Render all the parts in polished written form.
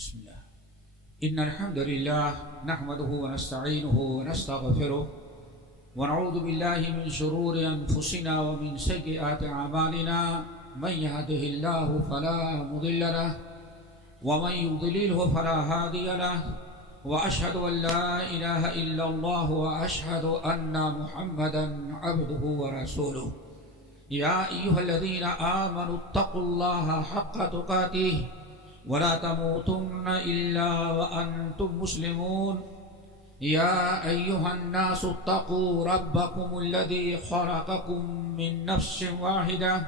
بسم الله. إن الحمد لله نحمده ونستعينه ونستغفره ونعوذ بالله من شرور أنفسنا ومن سيئات أعمالنا. من يهده الله فلا مضل له ومن يضلله فلا هادي له وأشهد أن لا إله إلا الله وأشهد أن محمدا عبده ورسوله. يا أيها الذين آمنوا اتقوا الله حق تقاته ولا تموتن إلا وأنتم مسلمون. يا أيها الناس اتقوا ربكم الذي خلقكم من نفس واحدة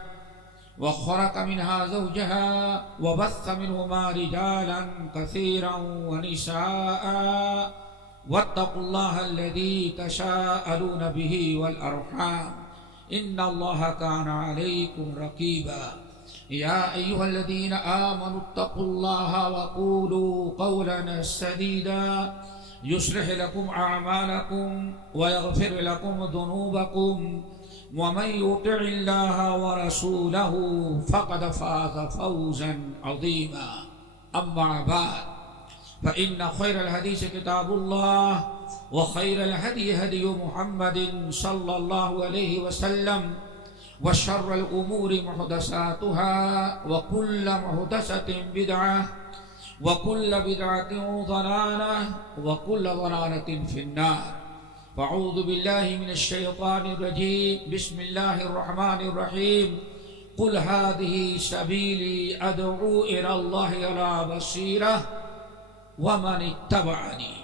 وخلق منها زوجها وبث منهما رجالا كثيرا ونساء واتقوا الله الذي تساءلون به والأرحام إن الله كان عليكم رقيبا. يا أيها الذين آمنوا اتقوا الله وقولوا قولا سديدا يصلح لكم أعمالكم ويغفر لكم ذنوبكم ومن يطع الله ورسوله فقد فاز فوزا عظيما. أما بعد فإن خير الحديث كتاب الله وخير الهدي هدي محمد صلى الله عليه وسلم وشر الأمور محدثاتها وكل محدثة بدعة وكل بدعة ضلالة وكل ضلالة في النار. فأعوذ بالله من الشيطان الرجيم. بسم الله الرحمن الرحيم. قل هذه سبيلي أدعو إلى الله على بصيرة ومن اتبعني.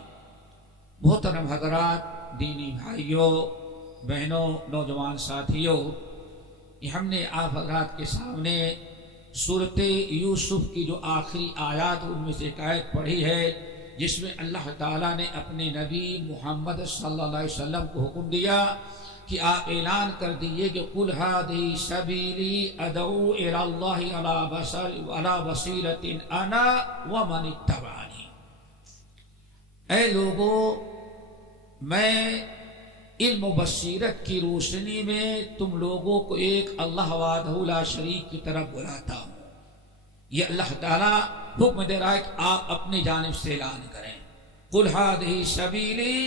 محترم حضرات، دینی بھائیوں، بہنوں، نوجوان ساتھیوں، ہم نے آپ حضرات کے سامنے سورۃ یوسف کی جو آخری آیات ان میں سے ایک آیت پڑھی ہے جس میں اللہ تعالیٰ نے اپنے نبی محمد صلی اللہ علیہ وسلم کو حکم دیا کہ آپ اعلان کر دیجئے کہ قل ھذہ سبیلی ادعو الی اللہ علی بصیرۃ انا ومن اتبعنی. اے لوگوں، میں علم و بصیرت کی روشنی میں تم لوگوں کو ایک اللہ وحدہ لا شریک کی طرف بلاتا ہوں. یہ اللہ تعالیٰ حکم دے رہا ہے کہ آپ اپنی جانب سے اعلان کریں. قل ھذہ سبیلی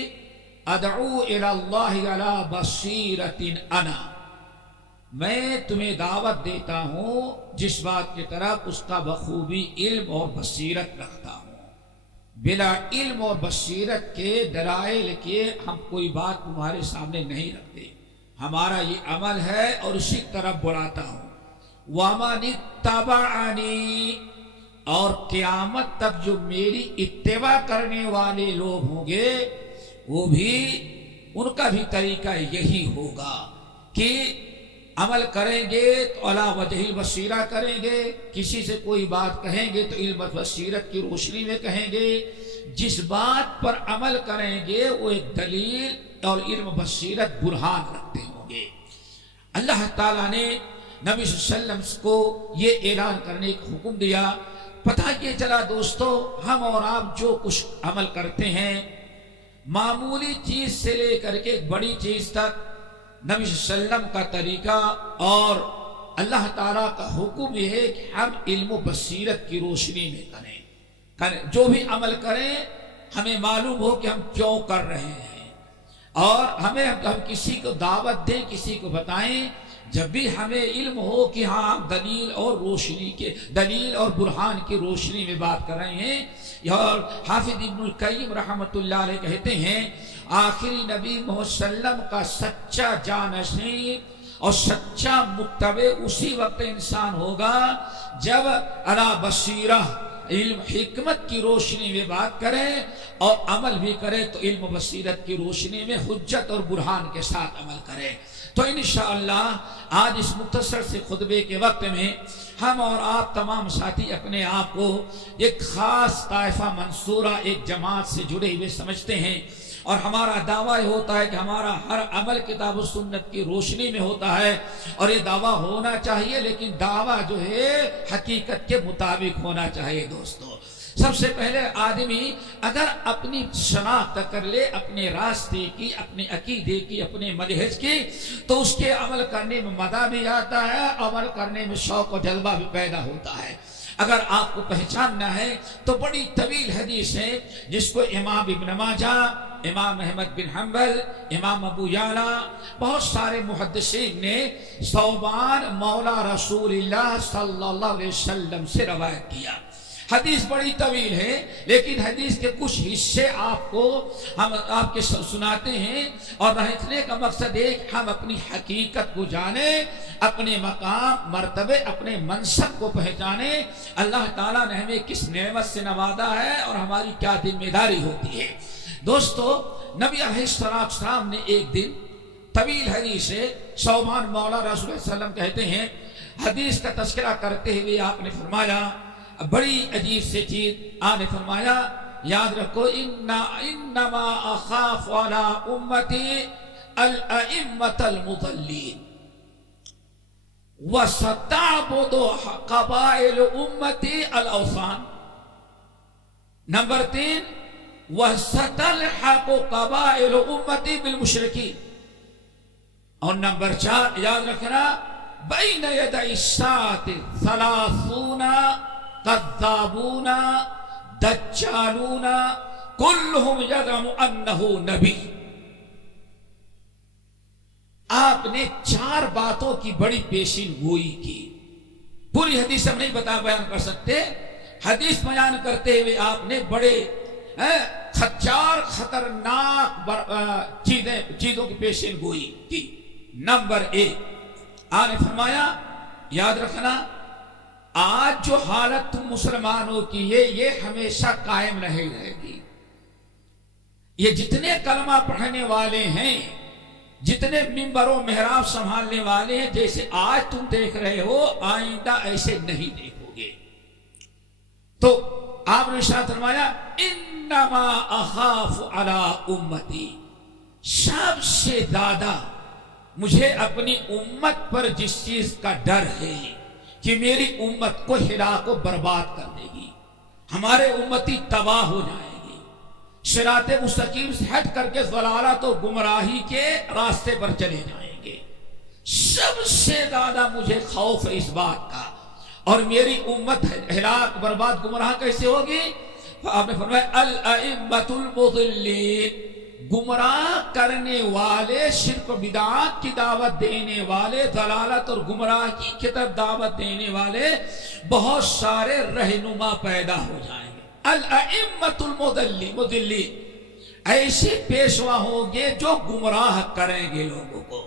ادعو الی اللہ علی بصیرۃ انا. میں تمہیں دعوت دیتا ہوں جس بات کی طرف اس کا بخوبی علم اور بصیرت رکھتا ہوں. بلا علم اور بصیرت کے دلائل کے ہم کوئی بات تمہارے سامنے نہیں رکھتے. ہمارا یہ عمل ہے اور اسی طرف بلاتا ہوں. وَمَنِ اتَّبَعَنِي، اور قیامت تک جو میری اتباع کرنے والے لوگ ہوں گے وہ بھی ان کا بھی طریقہ یہی ہوگا کہ عمل کریں گے تو علی وجہ البصیرہ کریں گے. کسی سے کوئی بات کہیں گے تو علم بصیرت کی روشنی میں کہیں گے. جس بات پر عمل کریں گے وہ ایک دلیل اور علم بصیرت برہان رکھتے ہوں گے. اللہ تعالیٰ نے نبی صلی اللہ علیہ وسلم کو یہ اعلان کرنے کا حکم دیا. پتہ یہ چلا دوستو، ہم اور آپ جو کچھ عمل کرتے ہیں، معمولی چیز سے لے کر کے بڑی چیز تک، نبی صلی اللہ علیہ وسلم کا طریقہ اور اللہ تعالیٰ کا حکم یہ ہے کہ ہم علم و بصیرت کی روشنی میں کریں. جو بھی عمل کریں ہمیں معلوم ہو کہ ہم کیوں کر رہے ہیں، اور ہم کسی کو دعوت دیں، کسی کو بتائیں، جب بھی ہمیں علم ہو کہ ہاں دلیل اور برہان کی روشنی میں بات کر رہے ہیں. اور حافظ ابن القیم رحمۃ اللہ علیہ کہتے ہیں آخری نبی محمد صلی اللہ علیہ وسلم کا سچا جانشین اور سچا متبع اسی وقت انسان ہوگا جب علی بصیرہ علم حکمت کی روشنی میں بات کریں اور عمل بھی کرے تو علم بصیرت کی روشنی میں حجت اور برہان کے ساتھ عمل کرے. تو انشاءاللہ آج اس مختصر سے خطبے کے وقت میں ہم اور آپ تمام ساتھی اپنے آپ کو ایک خاص طائفہ منصورہ، ایک جماعت سے جڑے ہوئے سمجھتے ہیں، اور ہمارا دعویٰ یہ ہوتا ہے کہ ہمارا ہر عمل کتاب و سنت کی روشنی میں ہوتا ہے. اور یہ دعویٰ ہونا چاہیے، لیکن دعویٰ جو ہے حقیقت کے مطابق ہونا چاہیے. دوستو، سب سے پہلے آدمی اگر اپنی شناخت کر لے اپنے راستے کی، اپنے عقیدے کی، اپنے منہج کی، تو اس کے عمل کرنے میں مزہ بھی آتا ہے، عمل کرنے میں شوق و جذبہ بھی پیدا ہوتا ہے. اگر آپ کو پہچاننا ہے تو بڑی طویل حدیث ہے جس کو امام ابن ماجہ، امام احمد بن حنبل، امام ابو یعلا، بہت سارے محدثین نے ثوبان مولا رسول اللہ صلی اللہ علیہ وسلم سے روایت کیا۔ حدیث بڑی طویل ہے لیکن حدیث کے کچھ حصے ہم آپ کے سناتے ہیں، اور رہنے کا مقصد ہے کہ ہم اپنی حقیقت کو جانیں، اپنے مقام، مرتبے، اپنے منصب کو پہچانیں، اللہ تعالیٰ نے ہمیں کس نعمت سے نوازا ہے اور ہماری کیا ذمہ داری ہوتی ہے۔ دوستو، نبی علیہ السلام نے ایک دن، طویل حدیث ہے، ثوبان مولا رسول اللہ صلی اللہ علیہ وسلم کہتے ہیں، حدیث کا تذکرہ کرتے ہوئے آپ نے فرمایا بڑی عجیب سے چیز، آپ نے فرمایا یاد رکھو، انما اخاف علی امتی الائمة المضلین وستعبد قبائل امتی الاوثان۔ نمبر 3، وستلحق قبائل امتی بالمشرکین۔ اور نمبر 4 یاد رکھنا، بین یدی الساعۃ 30 کذابون دجالون کلہم یزعم انہ نبی۔ آپ نے 4 باتوں کی بڑی پیشین گوئی کی۔ پوری حدیث ہم نہیں بیان کر سکتے، حدیث بیان کرتے ہوئے آپ نے بڑے 4 خطرناک چیزوں کی پیشین گوئی کی۔ نمبر 1، آپ نے فرمایا یاد رکھنا، آج جو حالت تم مسلمانوں کی ہے یہ ہمیشہ قائم رہے گی۔ یہ جتنے کلمہ پڑھنے والے ہیں، جتنے منبر و محراب سنبھالنے والے ہیں، جیسے آج تم دیکھ رہے ہو، آئندہ ایسے نہیں دیکھو گے۔ تو آپ نے ارشاد فرمایا، انما اخاف علی امتی، سب سے زیادہ مجھے اپنی امت پر جس چیز کا ڈر ہے کہ میری امت کو ہلاک و برباد کر دے گی، ہمارے امتی تباہ ہو جائے گی، صراط مستقیم سے ہٹ کر کے ضلالت و گمراہی کے راستے پر چلے جائیں گے، سب سے زیادہ مجھے خوف ہے اس بات کا۔ اور میری امت ہلاک برباد گمراہ کیسے ہوگی؟ آپ نے فرمایا الائمۃ المضلین، گمراہ کرنے والے، شرک و بدعات کی دعوت دینے والے، ضلالت اور گمراہی کی طرف دعوت دینے والے بہت سارے رہنما پیدا ہو جائیں گے۔ الائمۃ المضلین، ایسے پیشوا ہوں گے جو گمراہ کریں گے لوگوں کو۔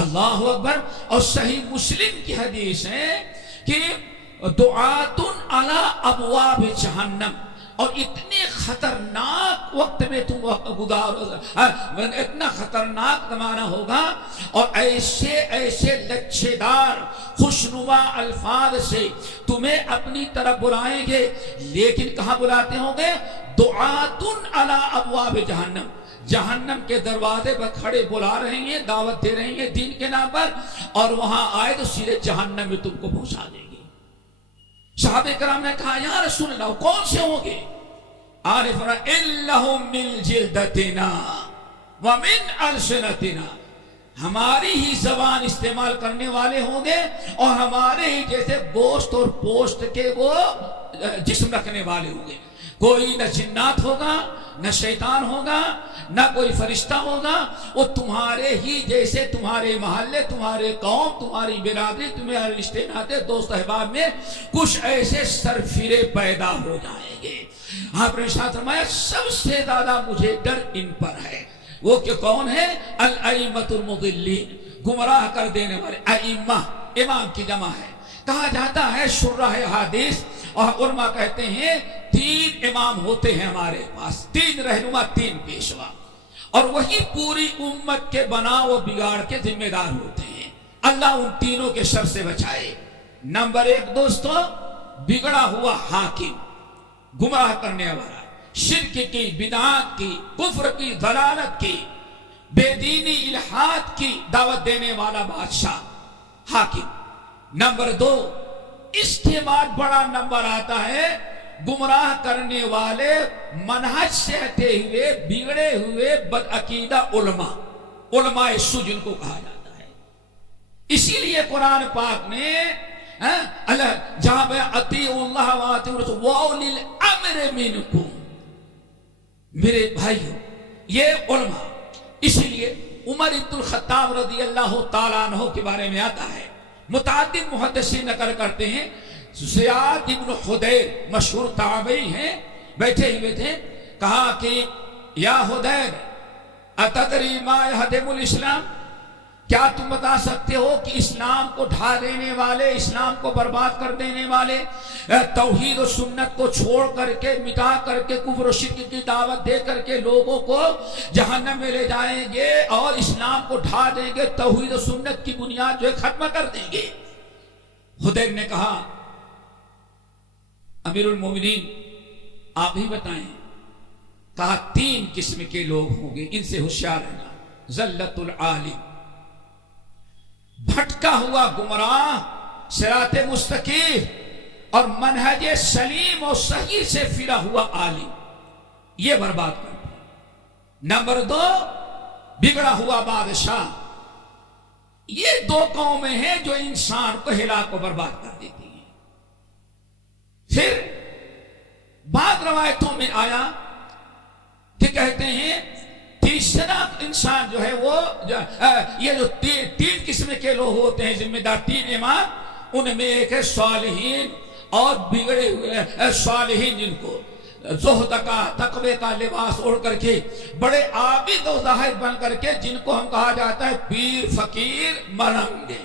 اللہ اکبر۔ اور صحیح مسلم کی حدیث ہے کہ دعات علی ابواب جہنم، اور اتنے خطرناک وقت میں تم اتنا خطرناک زمانہ ہوگا، اور ایسے ایسے لچھے دار خوشنما الفاظ سے تمہیں اپنی طرف بلائیں گے، لیکن کہاں بلاتے ہوں گے؟ دعات علی ابواب جہنم، جہنم کے دروازے پر کھڑے بلا رہے ہیں، دعوت دے رہے ہیں دین کے نام پر، اور وہاں آئے تو سیدھے جہنم میں تم کو پہنچا دیں گے۔ صحابہ کرام نے کہا یا رسول اللہ کون سے ہوں گے؟ آنے فرمایا انہم من جلدتنا ومن السنتنا، ہماری ہی زبان استعمال کرنے والے ہوں گے اور ہمارے ہی جیسے گوشت اور پوشت کے وہ جسم رکھنے والے ہوں گے۔ کوئی نہ جنات ہوگا، نہ شیطان ہوگا، نہ کوئی فرشتہ ہوگا، وہ تمہارے ہی جیسے، تمہارے محلے، تمہارے قوم، تمہاری برادری، تمہارے رشتے ناتے، دوست احباب میں کچھ ایسے سرفرے پیدا ہو جائیں گے۔ آپ نے ارشاد فرمایا سب سے زیادہ مجھے ڈر ان پر ہے۔ وہ کہ کون ہے؟ الائمۃ المضلین، گمراہ کر دینے والے۔ ائمہ امام کی جمع ہے، کہا جاتا ہے شراح حدیث، اور علماء کہتے ہیں 3 امام ہوتے ہیں ہمارے پاس، 3 رہنما، 3 پیشوا، اور وہی پوری امت کے بناؤ و بگاڑ کے ذمہ دار ہوتے ہیں۔ اللہ ان تینوں کے شر سے بچائے۔ نمبر 1 دوستو، بگڑا ہوا حاکم، گمراہ کرنے والا، شرک کی، بدعات کی، کفر کی، ضلالت کی، بے دینی، الحاد کی دعوت دینے والا بادشاہ، حاکم۔ نمبر 2، اس کے بعد بڑا نمبر آتا ہے گمراہ کرنے والے، منہج سے ہٹے ہوئے، بگڑے ہوئے بدعقیدہ علماء، علماء سو جن کو کہا جاتا ہے۔ اسی لیے قرآن پاک نے جہاں اطیعوا اللہ السماوات واولی الامر منکم. میرے بھائیو یہ علماء، اسی لیے عمر بن الخطاب رضی اللہ تعالیٰ عنہ کے بارے میں آتا ہے، متعدد محدثین نقل کرتے ہیں، زیاد بن حدیر مشہور تابعی ہیں، بیٹھے ہوئے تھے، کہا کہ یا حدیر اتدری ما یہدم الاسلام، کیا تم بتا سکتے ہو کہ اسلام کو ڈھا دینے والے، اسلام کو برباد کر دینے والے، توحید و سنت کو چھوڑ کر کے، مٹا کر کے، کفر و شرک کی دعوت دے کر کے لوگوں کو جہنم میں لے جائیں گے اور اسلام کو ڈھا دیں گے، توحید و سنت کی بنیاد جو ہے ختم کر دیں گے؟ حدیر نے کہا امیر المومنین آپ ہی بتائیں. کہا 3 قسم کے لوگ ہوں گے، ان سے ہوشیار رہنا. ذلت العالم، بھٹکا ہوا گمراہ صراط مستقیم اور منہج سلیم اور صحیح سے پھرا ہوا عالم، یہ برباد کرتا ہے. نمبر 2 بگڑا ہوا بادشاہ. یہ 2 قومیں ہیں جو انسان کو ہلاک و برباد کر دیتی ہیں. پھر بعض روایتوں میں آیا کہ کہتے ہیں تیسرا انسان جو ہے وہ یہ جو 3 قسم کے لوگ ہوتے ہیں ذمہ دار، 3 امام، ان میں ایک ہے صالحین اور بگڑے ہوئے صالحین، جن کو زہد کا تقوی کا لباس اوڑھ کر کے بڑے عابد و زاہد بن کر کے، جن کو ہم کہا جاتا ہے پیر فقیر ملنگے،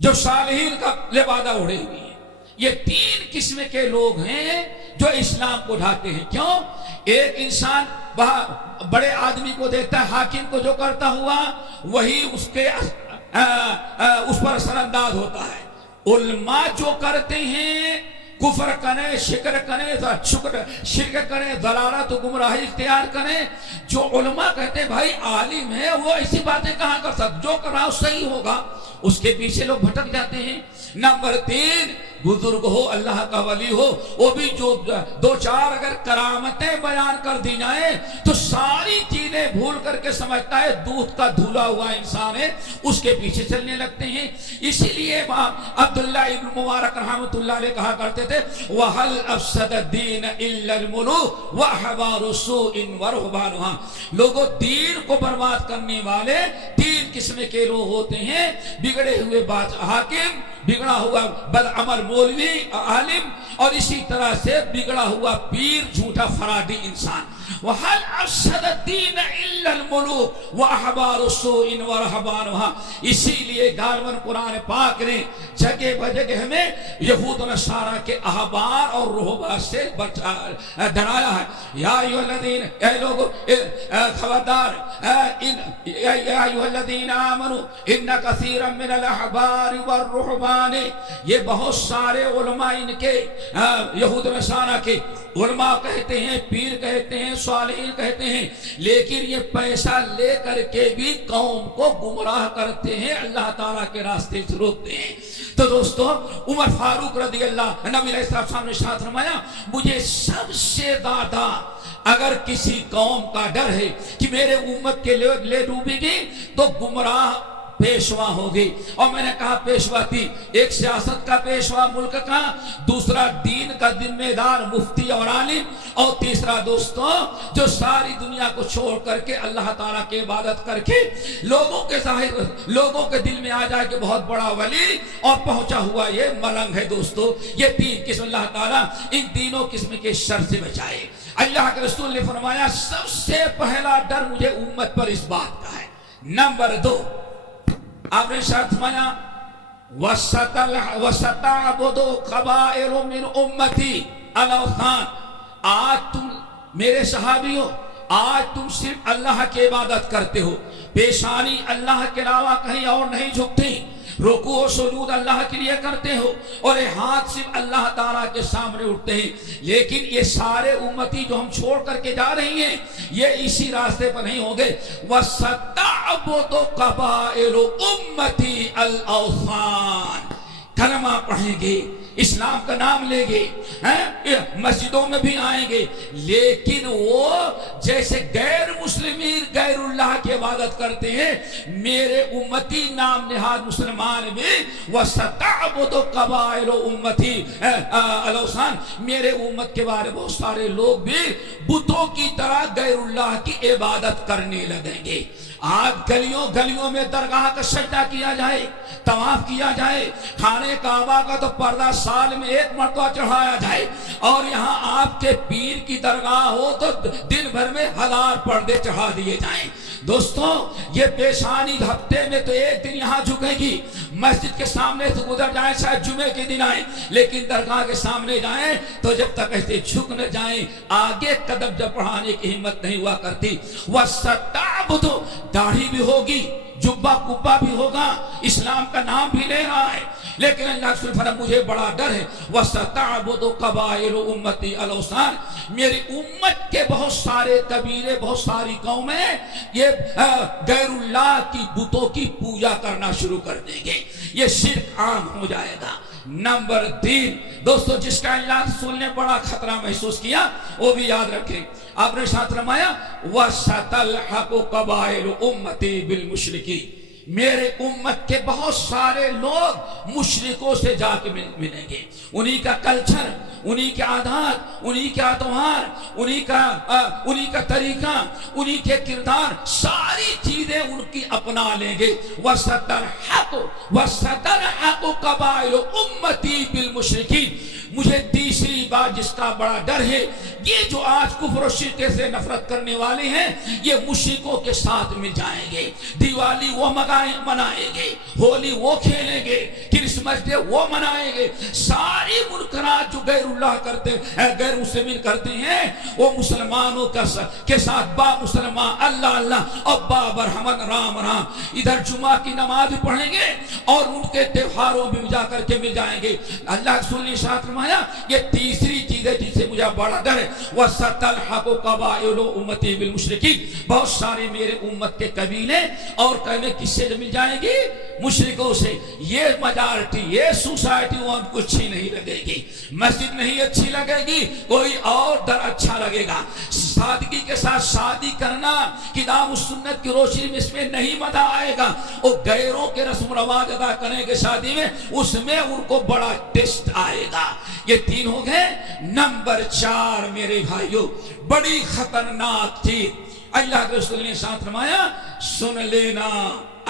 جو صالحین کا لبادہ اوڑھے ہوئے ہیں. یہ 3 قسم کے لوگ ہیں جو اسلام کو ڈھاتے ہیں. کیوں؟ ایک انسان بڑے آدمی کو دیکھتا ہے، حاکم کو جو کرتا ہوا وہی اس پر اثر انداز ہوتا ہے. علماء جو کرتے ہیں، کفر کریں، شرک کریں، ضلالت و گمراہی اختیار کریں، جو علماء کہتے ہیں بھائی عالم ہے وہ ایسی باتیں کہاں کر سکتے، جو کر رہا ہو صحیح ہوگا، اس کے پیچھے لوگ بھٹک جاتے ہیں. نمبر 3 بزرگ ہو، اللہ کا ولی ہو، وہ بھی جو 2-4 اگر کرامتیں بیان کر دی جائیں تو ساری چیزیں بھول کر کے سمجھتا ہے دودھ کا دھلا ہوا انسان ہے، اس کے پیچھے چلنے لگتے ہیں. اسی لیے عبداللہ ابن مبارک رحمۃ اللہ علیہ کہا کرتے تھے وَهَلْ أَفْسَدَ الدِّينَ إِلَّا الْمُلُوكُ وَأَحْبَارُ سُوءٍ وَرُهْبَانُهَا. لوگوں دین کو برباد کرنے والے 3 قسم کے لوگ ہوتے ہیں، بگڑے ہوئے حاکم، بگڑا ہوا بدعمل مولوی عالم، اور اسی طرح سے بگڑا ہوا پیر جھوٹا فرادی انسان. وَهَلْ أَفْسَدَ الدِّينَ إِلَّا الْمُلُوكُ وَأَحْبَارُ سُوءٍ وَرُهْبَانُهَا. اسی لیے غالباً قرآن پاک نے جگہ بجگہ ہمیں یہود و نصارہ کے احبار اور رہبان سے ڈرایا ہے. یا ایھا الذین، اے لوگو خبردار، یا ایھا الذین آمنوا ان کثیرا من الاحبار والرہبان. یہ بہت سارے علماء ان کے یہود و نصارہ کے علماء کہتے ہیں، پیر کہتے ہیں، صالحین کہتے ہیں، لیکن یہ پیسہ لے کر کے بھی قوم کو گمراہ کرتے ہیں، اللہ تعالیٰ کے راستے سے روکتے ہیں. تو دوستو عمر فاروق رضی اللہ، نبی علیہ السلام نے ارشاد فرمایا مجھے سب سے زیادہ اگر کسی قوم کا ڈر ہے کہ میرے امت کے لے ڈوبے گی تو گمراہ پیشوا ہوگی. اور میں نے کہا پیشوا تھی، ایک سیاست کا پیشوا ملک کا، دوسرا دین کا ذمہ دار مفتی اور عالم، اور تیسرا دوستوں جو ساری دنیا کو چھوڑ کر کے اللہ تعالیٰ کی عبادت کر کے لوگوں کے دل میں آ جائے کہ بہت بڑا ولی اور پہنچا ہوا یہ ملنگ ہے. دوستو یہ 3 قسم، اللہ تعالیٰ ان تینوں قسم کے شر سے بچائے. اللہ کے رسول نے فرمایا سب سے پہلا ڈر مجھے امت پر اس بات کا ہے. نمبر 2 آپ نے شرط فرمایا وَسَتَعْبُدُ قَبَائِلُ مِنْ أُمَّتِي الْأَوْثَانَ. آج تم میرے صحابیوں، آج تم صرف اللہ کی عبادت کرتے ہو، پیشانی اللہ کے علاوہ کہیں اور نہیں جھکتی، رکوع و سجود اللہ کے لیے کرتے ہو اور یہ ہاتھ صرف اللہ تعالیٰ کے سامنے اٹھتے ہیں. لیکن یہ سارے امتی جو ہم چھوڑ کر کے جا رہی ہیں یہ اسی راستے پر نہیں ہوں گے. وَسَتَعْبُدُ قَبَائِلُ أُمَّتِي الْأَوْثَانَ. کلمہ پڑھیں گے، اسلام کا نام لیں گے، مسجدوں میں بھی آئیں گے، لیکن وہ جیسے غیر مسلمین غیر اللہ کی عبادت کرتے ہیں، میرے امتی نام نہاد مسلمان بھی وَسَتَعْبُدُ قَبَائِلُ أُمَّتِي الْأَوْثَانَ، میرے امت کے بارے بہت سارے لوگ بھی بتوں کی طرح غیر اللہ کی عبادت کرنے لگیں گے۔ آج گلیوں گلیوں میں درگاہ کا سجدہ کیا جائے، طواف کیا جائے، خانے کعبہ کا تو پردہ سال میں ایک مرتبہ چڑھایا جائے، اور یہاں آپ کے پیر کی درگاہ ہو تو دن بھر میں 1000 پردے چڑھا دیے جائیں۔ دوستوں یہ پیشانی ہفتے میں تو ایک دن یہاں جھکے گی، مسجد کے سامنے سے گزر جائیں، شاید جمعے کے دن آئیں، لیکن درگاہ کے سامنے جائیں تو جب تک ایسے جھک نہ جائیں آگے قدم جب بڑھانے کی ہمت نہیں ہوا کرتی۔ وَسَتَعْبُدُ، داڑھی بھی ہوگی، جبہ کبا بھی ہوگا، اسلام کا نام بھی لے رہا ہے، لیکن اللہ رسول فرمایا مجھے بڑا ڈر ہے وَسَتَعْبُدُ قَبَائِلُ أُمَّتِي الْأَوْثَانَ، میری امت کے بہت سارے قبیلے بہت ساری قومیں یہ غیر اللہ کی بتوں کی پوجا کرنا شروع کر دیں گے، یہ شرک عام ہو جائے گا۔ نمبر 3 دوستو جس کا اللہ رسول نے بڑا خطرہ محسوس کیا وہ بھی یاد رکھیں، آپ نے ساتھ فرمایا وَسَتَلْحَقُ قَبَائِلُ أُمَّتِي بِالْمُشْرِكِينَ، میرے امت کے بہت سارے لوگ مشرکوں سے جا کے ملیں گے، انہی کا کلچر، انہی کے عادات، انہی کے اتوار، انہی کا طریقہ، انہی کے کردار، ساری چیزیں ان کی اپنا لیں گے۔ وَسَتَلْحَقُ قَبَائِلُ أُمَّتِي بِالْمُشْرِكِينَ، مجھے تیسری بات جس کا بڑا ڈر ہے، یہ جو آج کفر و شرک سے نفرت کرنے والے ہیں یہ مشرکوں کے ساتھ مل جائیں گے، دیوالی وہ منائیں گے، ہولی وہ کھیلیں گے، کرسمس ڈے وہ منائیں گے، ساری منکرات جو غیر اللہ کرتے ہیں، غیر مسلمین کرتے ہیں، وہ مسلمانوں کے ساتھ با مسلمان اللہ اللہ ابا برہمن رام رام، ادھر جمعہ کی نماز بھی پڑھیں گے اور ان کے تہواروں میں جا کر کے مل جائیں گے۔ اللہ رسول نے ارشاد فرمایا یہ تیسری چیز ہے جس سے مجھے بڑا ڈر ہے، وَسَتَلْحَقُ قَبَائِلُ أُمَّتِي بِالْمُشْرِكِينَ، بہت سارے میرے امت کے قبیلے اور قومیں کس سے مل جائیں گی؟ مشرکوں سے۔ یہ میجارٹی، یہ سوسائٹی ان کو اچھی نہیں لگے گی، مسجد نہیں اچھی لگے گی، کوئی اور در اچھا لگے گا۔ سادگی کے ساتھ شادی کرنا کتاب و سنت کی روشنی میں اس میں نہیں مزہ آئے گا، وہ غیروں کے رسم و رواج ادا کریں گے شادی میں، اس میں ان کو بڑا ٹیسٹ آئے گا۔ یہ 3 ہو گئے۔ نمبر 4 میرے بھائیوں بڑی خطرناک چیز اللہ کے رسول نے ساتھ فرمایا، سن لینا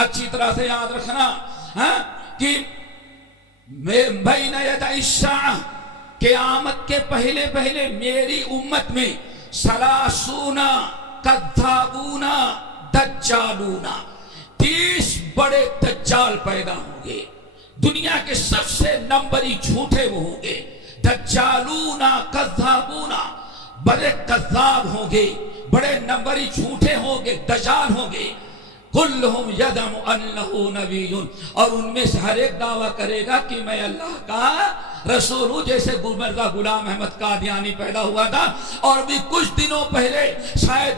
اچھی طرح سے یاد رکھنا کہ بین یدی الساعہ، قیامت کے پہلے پہلے میری امت میں 30 کذابون دجالون، 30 بڑے دجال پیدا ہوں گے، دنیا کے سب سے نمبری جھوٹے وہ ہوں گے، دجالون کذابون، بڑے کذاب ہوں گے، بڑے نمبری جھوٹے ہوں گے، دجال ہوں گے۔ کلہم یدعو انہ نبی، اور ان میں سے ہر ایک دعویٰ کرے گا کہ میں اللہ کا رسول ہوں، جیسے مرزا غلام احمد قادیانی پیدا ہوا تھا، اور بھی کچھ دنوں پہلے شاید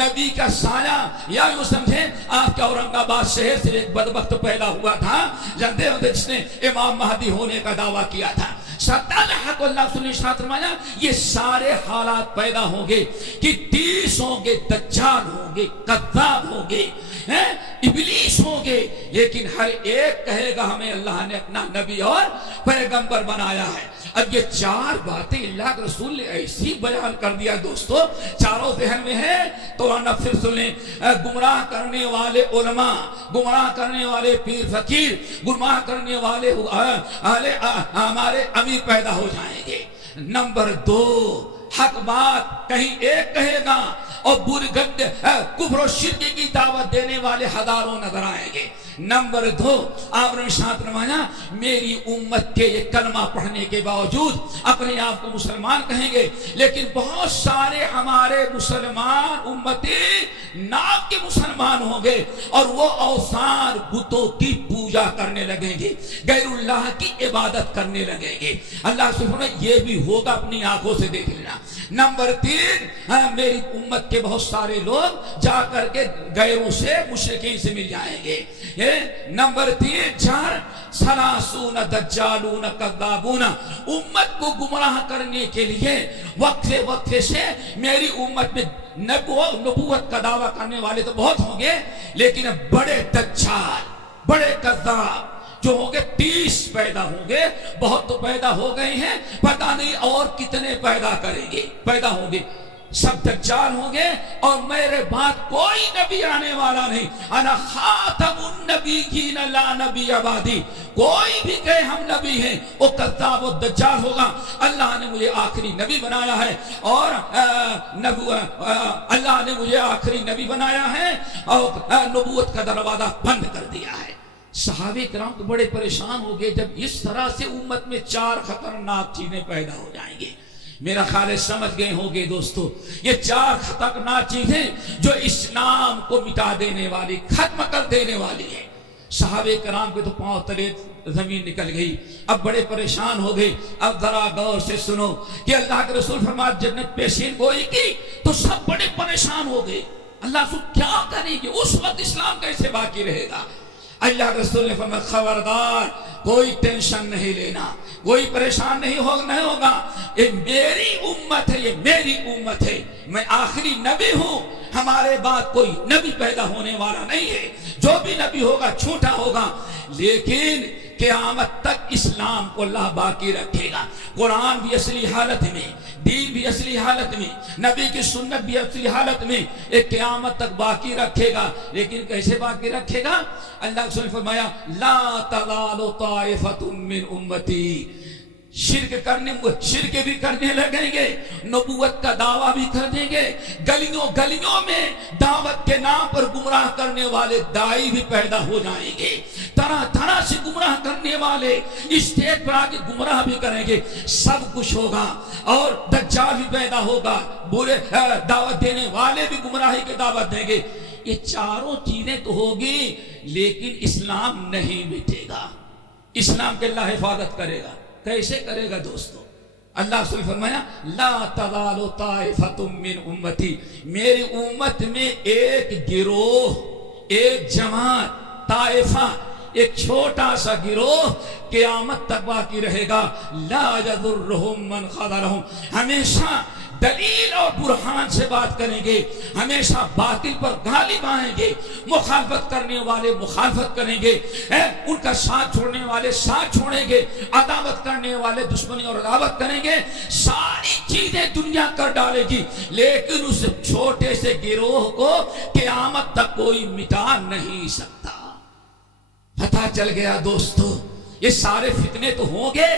نبی کا سایہ، یا یوں سمجھیں آپ کے اورنگ آباد شہر سے ایک بدبخت پیدا ہوا تھا جانتے ہو جس نے امام مہدی ہونے کا دعویٰ کیا تھا۔ ستلحق، اللہ رسول نے ارشاد فرمایا یہ سارے حالات پیدا ہوں گے کہ 30 ہوں گے، دجال ہوں گے، کذاب ہوں گے، ابلیس ہوں گے، لیکن ہر ایک کہے گا ہمیں اللہ نے اپنا نبی اور پیغمبر بنایا ہے۔ اب یہ 4 باتیں اللہ کے رسول نے ایسی بیان کر دیا دوستو، چاروں ذہن میں ہے تو پھر سنیں، گمراہ کرنے والے علماء، گمراہ کرنے والے پیر فقیر، گمراہ کرنے والے ہمارے امیر پیدا ہو جائیں گے۔ نمبر 2 حق بات کہیں ایک کہے گا اور بری گند کفر و شرک کی دعوت دینے والے ہزاروں نظر آئیں گے۔ نمبر 2 آپ نے ارشاد فرمایا میری امت کے یہ کلمہ پڑھنے کے باوجود اپنے آپ کو مسلمان کہیں گے، لیکن بہت سارے ہمارے مسلمان امتی نام کے مسلمان ہوں گے اور وہ اوثان بتوں کی پوجا کرنے لگیں گے، غیر اللہ کی عبادت کرنے لگیں گے۔ اللہ سے فرمایا یہ بھی ہوگا، اپنی آنکھوں سے دیکھ لینا۔ نمبر 3 میری امت کے بہت سارے لوگ جا کر کے غیروں سے مشرکین سے مل جائیں گے. نمبر 4 سلاسون دجالون کذابون، امت کو گمراہ کرنے کے لیے وقفے وقفے سے میری امت میں نبوت کا دعویٰ کرنے والے تو بہت ہوں گے، لیکن بڑے دجال، بڑے کذاب جو ہوں گے 30 پیدا ہوں گے. بہت تو پیدا ہو گئے ہیں، پتہ نہیں اور کتنے پیدا ہوں گے. سب دجال ہوں گے اور میرے بعد کوئی نبی آنے والا نہیں. انا خاتم النبیین لا نبی بعدی، کوئی بھی کہے ہم نبی ہیں وہ کذاب و دجال ہوگا. اللہ نے مجھے آخری نبی بنایا ہے اور اللہ نے مجھے آخری نبی بنایا ہے اور نبوت کا دروازہ بند کر دیا ہے. صحابہ کرام تو بڑے پریشان ہو گئے جب اس طرح سے امت میں 4 خطرناک چیزیں پیدا ہو جائیں گے. میرا خیال ہے سمجھ گئے ہوں گے دوستو، یہ 4 خطرناک چیزیں جو اسلام کو مٹا دینے والی، ختم کر دینے والی ہے. صحابہ کرام کے تو پاؤں تلے زمین نکل گئی، اب بڑے پریشان ہو گئے. اب ذرا غور سے سنو کہ اللہ کے رسول فرمایا جنت پیشین گوئی کی تو سب بڑے پریشان ہو گئے. اللہ رسول کیا کریں گے، اس وقت اسلام کیسے باقی رہے گا. اللہ کے رسول نے فرمایا خبردار، کوئی ٹینشن نہیں لینا، کوئی پریشان نہیں ہوگا. یہ میری امت ہے، یہ میری امت ہے، میں آخری نبی ہوں، ہمارے بعد کوئی نبی پیدا ہونے والا نہیں ہے. جو بھی نبی ہوگا چھوٹا ہوگا، لیکن قیامت تک اسلام کو اللہ باقی رکھے گا. قرآن بھی اصلی حالت میں، دین بھی اصلی حالت میں، نبی کی سنت بھی اصلی حالت میں ایک قیامت تک باقی رکھے گا. لیکن کیسے باقی رکھے گا؟ اللہ نے فرمایا لا تزال طائفۃ من امتی، شرک بھی کرنے لگیں گے، نبوت کا دعویٰ بھی کر دیں گے. گلیوں میں دعوت کے نام پر گمراہ کرنے والے دائی بھی پیدا ہو جائیں گے. طرح طرح سے گمراہ کرنے والے اسٹیج پر آ کے گمراہ بھی کریں گے. سب کچھ ہوگا اور دجال بھی پیدا ہوگا، برے دعوت دینے والے بھی گمراہی کی دعوت دیں گے. یہ چاروں چیزیں تو ہوگی، لیکن اسلام نہیں مٹے گا. اسلام کے اللہ حفاظت کرے گا. کیسے کرے گا دوستو؟ اللہ سے فرمایا لا تزال طائفۃ من امتی، میری امت میں ایک گروہ، ایک جماعت، طائفہ، ایک چھوٹا سا گروہ قیامت تک باقی رہے گا. لا یضرهم من خذلهم، ہمیشہ دلیل اور برہان سے بات کریں گے، ہمیشہ باطل پر غالب آئیں گے. مخالفت کرنے والے مخالفت کریں گے، ان کا ساتھ چھوڑنے والے ساتھ چھوڑیں گے، عداوت کرنے والے دشمنی اور عداوت کریں گے. ساری چیزیں دنیا کر ڈالے گی، لیکن اس چھوٹے سے گروہ کو قیامت تک کوئی مٹا نہیں سکتا. پتہ چل گیا دوستو، یہ سارے فتنے تو ہوں گے،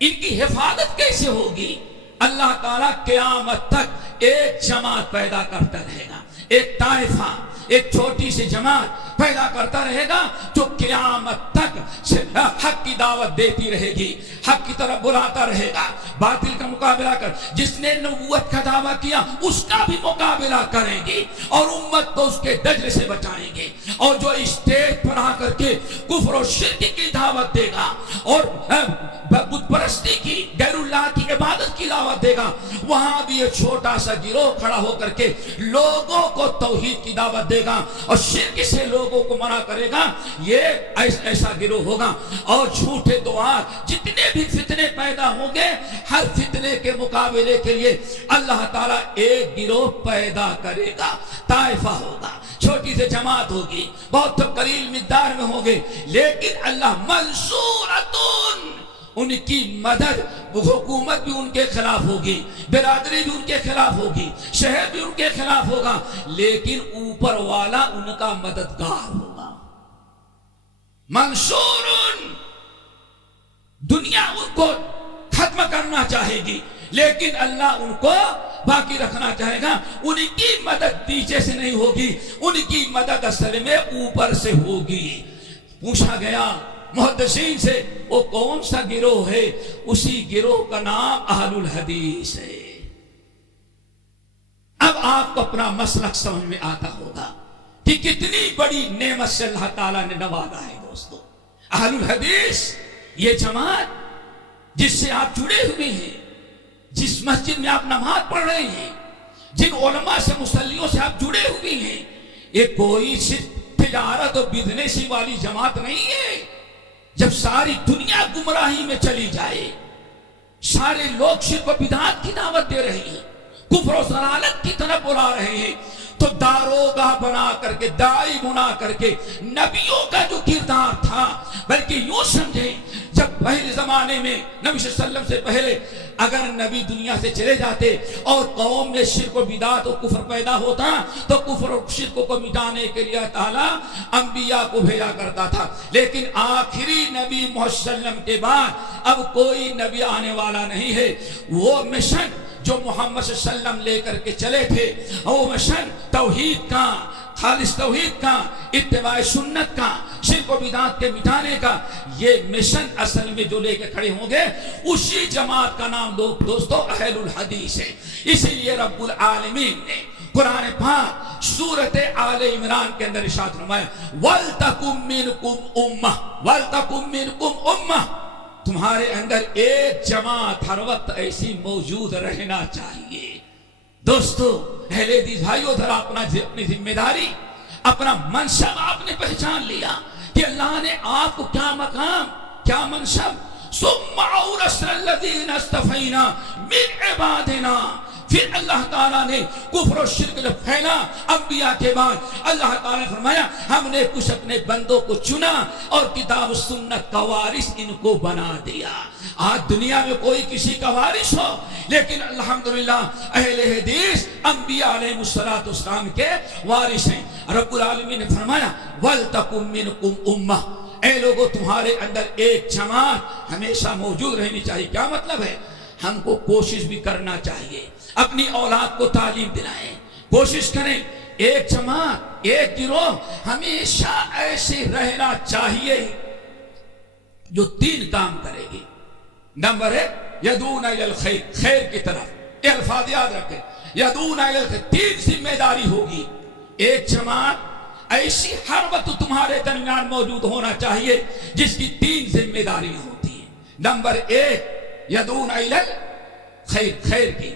ان کی حفاظت کیسے ہوگی؟ اللہ تعالیٰ قیامت تک ایک جماعت پیدا کرتا رہے گا، ایک طائفہ، ایک چھوٹی سی جماعت پیدا کرتا رہے گا جو قیامت تک حق کی دعوت دیتی رہے گی، حق کی طرف بلاتا رہے گا، باطل کا مقابلہ کر. جس نے نبوت کا دعویٰ کیا اس کا بھی مقابلہ کریں گے اور امت کو اس کے دجل سے بچائیں گے. اور جو اسٹیج پر آ کر کے کفر و شرک کی دعوت دے گا اور بت پرستی کی، غیر اللہ کی عبادت کی دعوت دے گا، وہاں بھی یہ چھوٹا سا گروہ کھڑا ہو کر کے لوگوں کو توحید کی دعوت دے گا اور شرک سے لوگوں کو منع کرے گا. یہ ایسا گروہ ہوگا. اور جھوٹے دعا جتنے بھی فتنے پیدا ہوں گے، ہر فتنے کے مقابلے کے لیے اللہ تعالیٰ ایک گروہ پیدا کرے گا. طائفہ ہوگا، چھوٹی سی جماعت ہوگی، بہت قلیل مقدار میں ہوں گے، لیکن اللہ منصورتون، ان کی مدد، حکومت بھی ان کے خلاف ہوگی، برادری بھی ان کے خلاف ہوگی، شہر بھی ان کے خلاف ہوگا، لیکن اوپر والا ان کا مددگار ہوگا. منصورن، دنیا ان کو ختم کرنا چاہے گی لیکن اللہ ان کو باقی رکھنا چاہے گا. ان کی مدد نیچے سے نہیں ہوگی، ان کی مدد اصل میں اوپر سے ہوگی. پوچھا گیا محدثین سے وہ کون سا گروہ ہے؟ اسی گروہ کا نام اہل الحدیث ہے. اب آپ کو اپنا مسلک سمجھ میں آتا ہوگا کہ کتنی بڑی نعمت سے اللہ تعالیٰ نے نوازا ہے. دوستو، اہل الحدیث یہ جماعت جس سے آپ جڑے ہوئے ہیں، جس مسجد میں آپ نماز پڑھ رہے ہیں، جن علماء سے مصلیوں سے آپ جڑے ہوئے ہیں، یہ کوئی صرف تجارت اور بزنس والی جماعت نہیں ہے۔ جب ساری دنیا گمراہی میں چلی جائے، سارے لوگ شرک و بدعت کی دعوت دے رہے ہیں، کفر و ضلالت کی طرف بلا رہے ہیں، تو داروگہ بنا کر کے، داعی بنا کر کے نبیوں کا جو کردار تھا، بلکہ یوں سمجھیں جب پہلے زمانے میں نبی صلی اللہ علیہ وسلم سے پہلے اگر نبی دنیا سے چلے جاتے اور قوم میں شرک و بدعت و کفر پیدا ہوتا تو کفر و شرک کو مٹانے کے لیے تعالیٰ انبیاء کو بھیجا کرتا تھا، لیکن آخری نبی محمد صلی اللہ علیہ وسلم کے بعد اب کوئی نبی آنے والا نہیں ہے۔ وہ مشن جو محمد صلی اللہ علیہ وسلم لے کر کے چلے تھے، وہ مشن توحید کا، خالص توحید کا، اتباع سنت کا، شرک و بدعت کے مٹانے کا، یہ مشن اصل میں جو لے کے کھڑے ہوں گے اسی جماعت کا نام دوستو اہل الحدیث ہے۔ اسی لیے رب العالمین نے قرآن پاک سورت آل عمران کے اندر ارشاد فرمایا وَلْتَكُمْ مِنْكُمْ أُمَّةٌ وَلْتَكُمْ مِنْكُمْ أُمَّةٌ، تمہارے اندر ایک جماعت ہر وقت ایسی موجود رہنا چاہیے۔ دوستو اہل حدیث بھائیو، ذرا اپنی ذمہ داری، اپنا منصب آپ نے پہچان لیا کہ اللہ نے آپ کو کیا مقام، کیا منصب۔ ثم اورثنا الذین اصطفینا من عبادنا، پھر اللہ تعالیٰ نے کفر و شرک جب پھیلا انبیاء کے بعد، اللہ تعالیٰ نے فرمایا ہم نے کچھ اپنے بندوں کو چنا اور کتاب و سنت کا وارث ان کو بنا دیا۔ آج دنیا میں کوئی کسی کا وارث ہو، لیکن الحمدللہ اہل حدیث انبیاء علیہ السلام کے وارث ہیں۔ رب العالمین نے فرمایا وَلْتَكُمْ مِنْكُمْ أُمَّةٌ، اے لوگوں تمہارے اندر ایک جماعت ہمیشہ موجود رہنی چاہیے۔ کیا مطلب ہے؟ ہم کو کوشش بھی کرنا چاہیے، اپنی اولاد کو تعلیم دلائیں، کوشش کریں ایک جماعت، ایک گروہ ہمیشہ ایسے رہنا چاہیے جو تین کام کرے گی۔ نمبر ایک یدعون الی الخیر، خیر کی طرف، یہ الفاظ یاد رکھیں، یدعون الی الخیر، تین ذمہ داری ہوگی۔ ایک جماعت ایسی ہر وقت تمہارے درمیان موجود ہونا چاہیے جس کی تین ذمہ داریاں ہوتی ہیں۔ نمبر ایک یدعون الی الخیر، خیر کی۔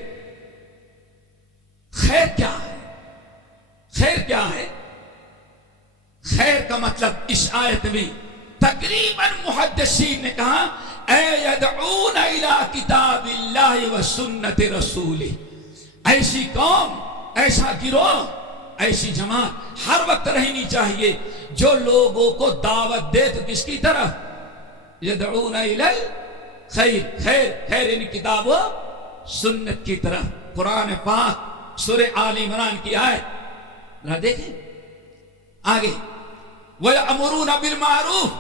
خیر کیا ہے؟ خیر کیا ہے؟ خیر کا مطلب اس آیت میں تقریباً محدثین نے کہا اے یدعون الی کتاب اللہ و سنت رسولہ، ایسی قوم، ایسا گروہ، ایسی جماعت ہر وقت رہنی چاہیے جو لوگوں کو دعوت دے تو کس کی طرف؟ یدعون الی الخیر، خیر، خیر ان کتاب و سنت کی طرف۔ قرآن پاک سورہ آل عمران کی آیت ذرا دیکھیں آگے، وَيَأْمُرُونَ بِالْمَعْرُوفِ،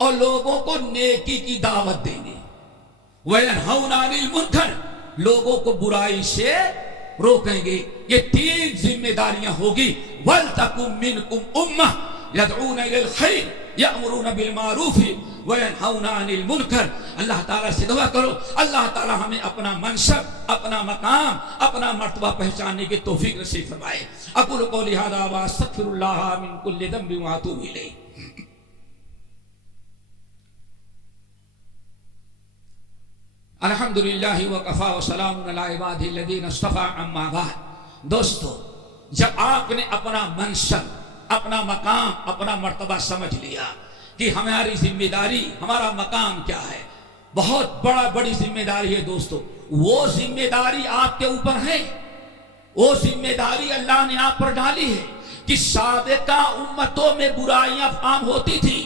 اور لوگوں کو نیکی کی دعوت دیں گے، وَيَنْهَوْنَ عَنِ الْمُنْكَرِ، لوگوں کو برائی سے روکیں گے۔ یہ تین ذمہ داریاں ہوگی۔ وَلْتَكُمْ مِنْكُمْ أُمَّةٌ يَدْعُونَ إِلَى الْخَيْرِ يَأْمُرُونَ بِالْمَعْرُوفِ وَيَنْهَوْنَ عَنِ الْمُنْكَرِ۔ اللہ تعالیٰ سے دعا کرو اللہ تعالیٰ ہمیں اپنا منصب، اپنا مقام، اپنا مرتبہ پہچاننے کی توفیق نصیب فرمائے۔ اقول قولی ھذا واستغفر اللہ من کل ذنب واتوب الیہ۔ الحمدللہ وکفی وسلام علی عبادہ الذین اصطفی اما بعد۔ دوستو جب آپ نے اپنا منصب، اپنا مقام، اپنا مرتبہ سمجھ لیا کہ ہماری ذمہ داری، ہمارا مقام کیا ہے، بہت بڑی ذمہ داری ہے دوستو۔ وہ ذمہ داری آپ کے اوپر ہے، وہ ذمہ داری اللہ نے آپ پر ڈالی ہے کہ سابقہ امتوں میں برائیاں عام ہوتی تھی،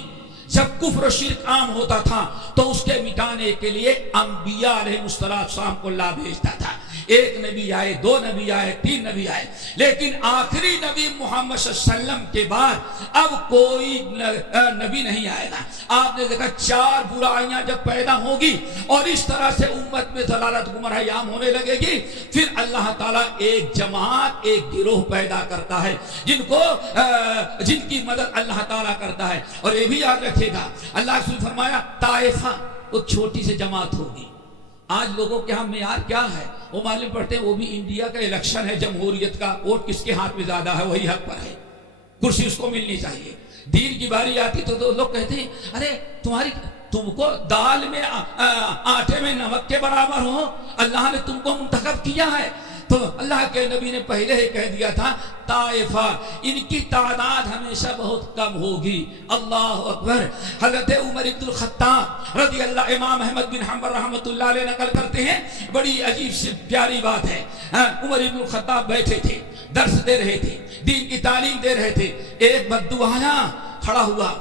جب کفر و شرک عام ہوتا تھا تو اس کے مٹانے کے لیے انبیاء علیہ السلام کو اللہ بھیجتا تھا۔ ایک نبی آئے، دو نبی آئے، تین نبی آئے، لیکن آخری نبی محمد صلی اللہ علیہ وسلم کے بعد اب کوئی نبی نہیں آئے گا۔ آپ نے دیکھا چار برائیاں جب پیدا ہوگی اور اس طرح سے امت میں ضلالت گمراہی عام ہونے لگے گی، پھر اللہ تعالیٰ ایک جماعت، ایک گروہ پیدا کرتا ہے جن کی مدد اللہ تعالیٰ کرتا ہے۔ اور یہ بھی یاد رکھے گا اللہ نے فرمایا طائفہ، وہ چھوٹی سی جماعت ہوگی۔ آج لوگوں کے ہاں معیار کیا ہے؟ وہ معلوم پڑتے ہیں وہ بھی انڈیا کا الیکشن ہے، جمہوریت کا، ووٹ کس کے ہاتھ میں زیادہ ہے وہی حق پر ہے، کرسی اس کو ملنی چاہیے۔ دین کی باری آتی تو لوگ کہتے ہیں ارے تم کو دال میں آٹے میں نمک کے برابر ہو، اللہ نے تم کو منتخب کیا ہے۔ تو اللہ کے نبی نے پہلے ہی کہہ دیا تھا طائفہ ان کی تعداد ہمیشہ بہت کم ہوگی۔ اللہ اکبر۔ حضرت عمر بن الخطاب رضی اللہ، امام احمد بن حنبل رحمۃ اللہ علیہ نقل کرتے ہیں، بڑی عجیب سی پیاری بات ہے۔ عمر بن الخطاب بیٹھے تھے، درس دے رہے تھے، دین کی تعلیم دے رہے تھے، ایک بدو آیا کھڑا ہوا،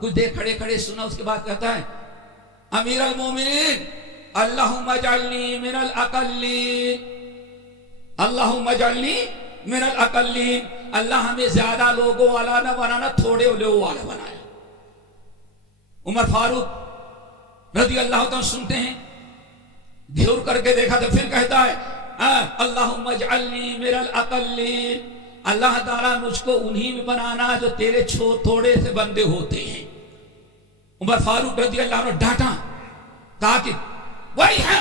کچھ دیر کھڑے کھڑے سنا، اس کے بعد کہتا ہے امیر المومنین اللہم اجعلنی من الاقلین، اللہم اجعلنی من الاقلین، اللہ ہمیں زیادہ لوگوں والا نہ بنانا، تھوڑے لوگوں والا بنایا۔ عمر فاروق رضی اللہ عنہ سنتے ہیں، گھور کر کے دیکھا تو پھر کہتا ہے اللہم اجعلنی من الاقلین، اللہ تعالیٰ مجھ کو انہی میں بنانا جو تیرے تھوڑے سے بندے ہوتے ہیں۔ عمر فاروق رضی اللہ عنہ ڈانٹا، کہا کہ وہی ہے،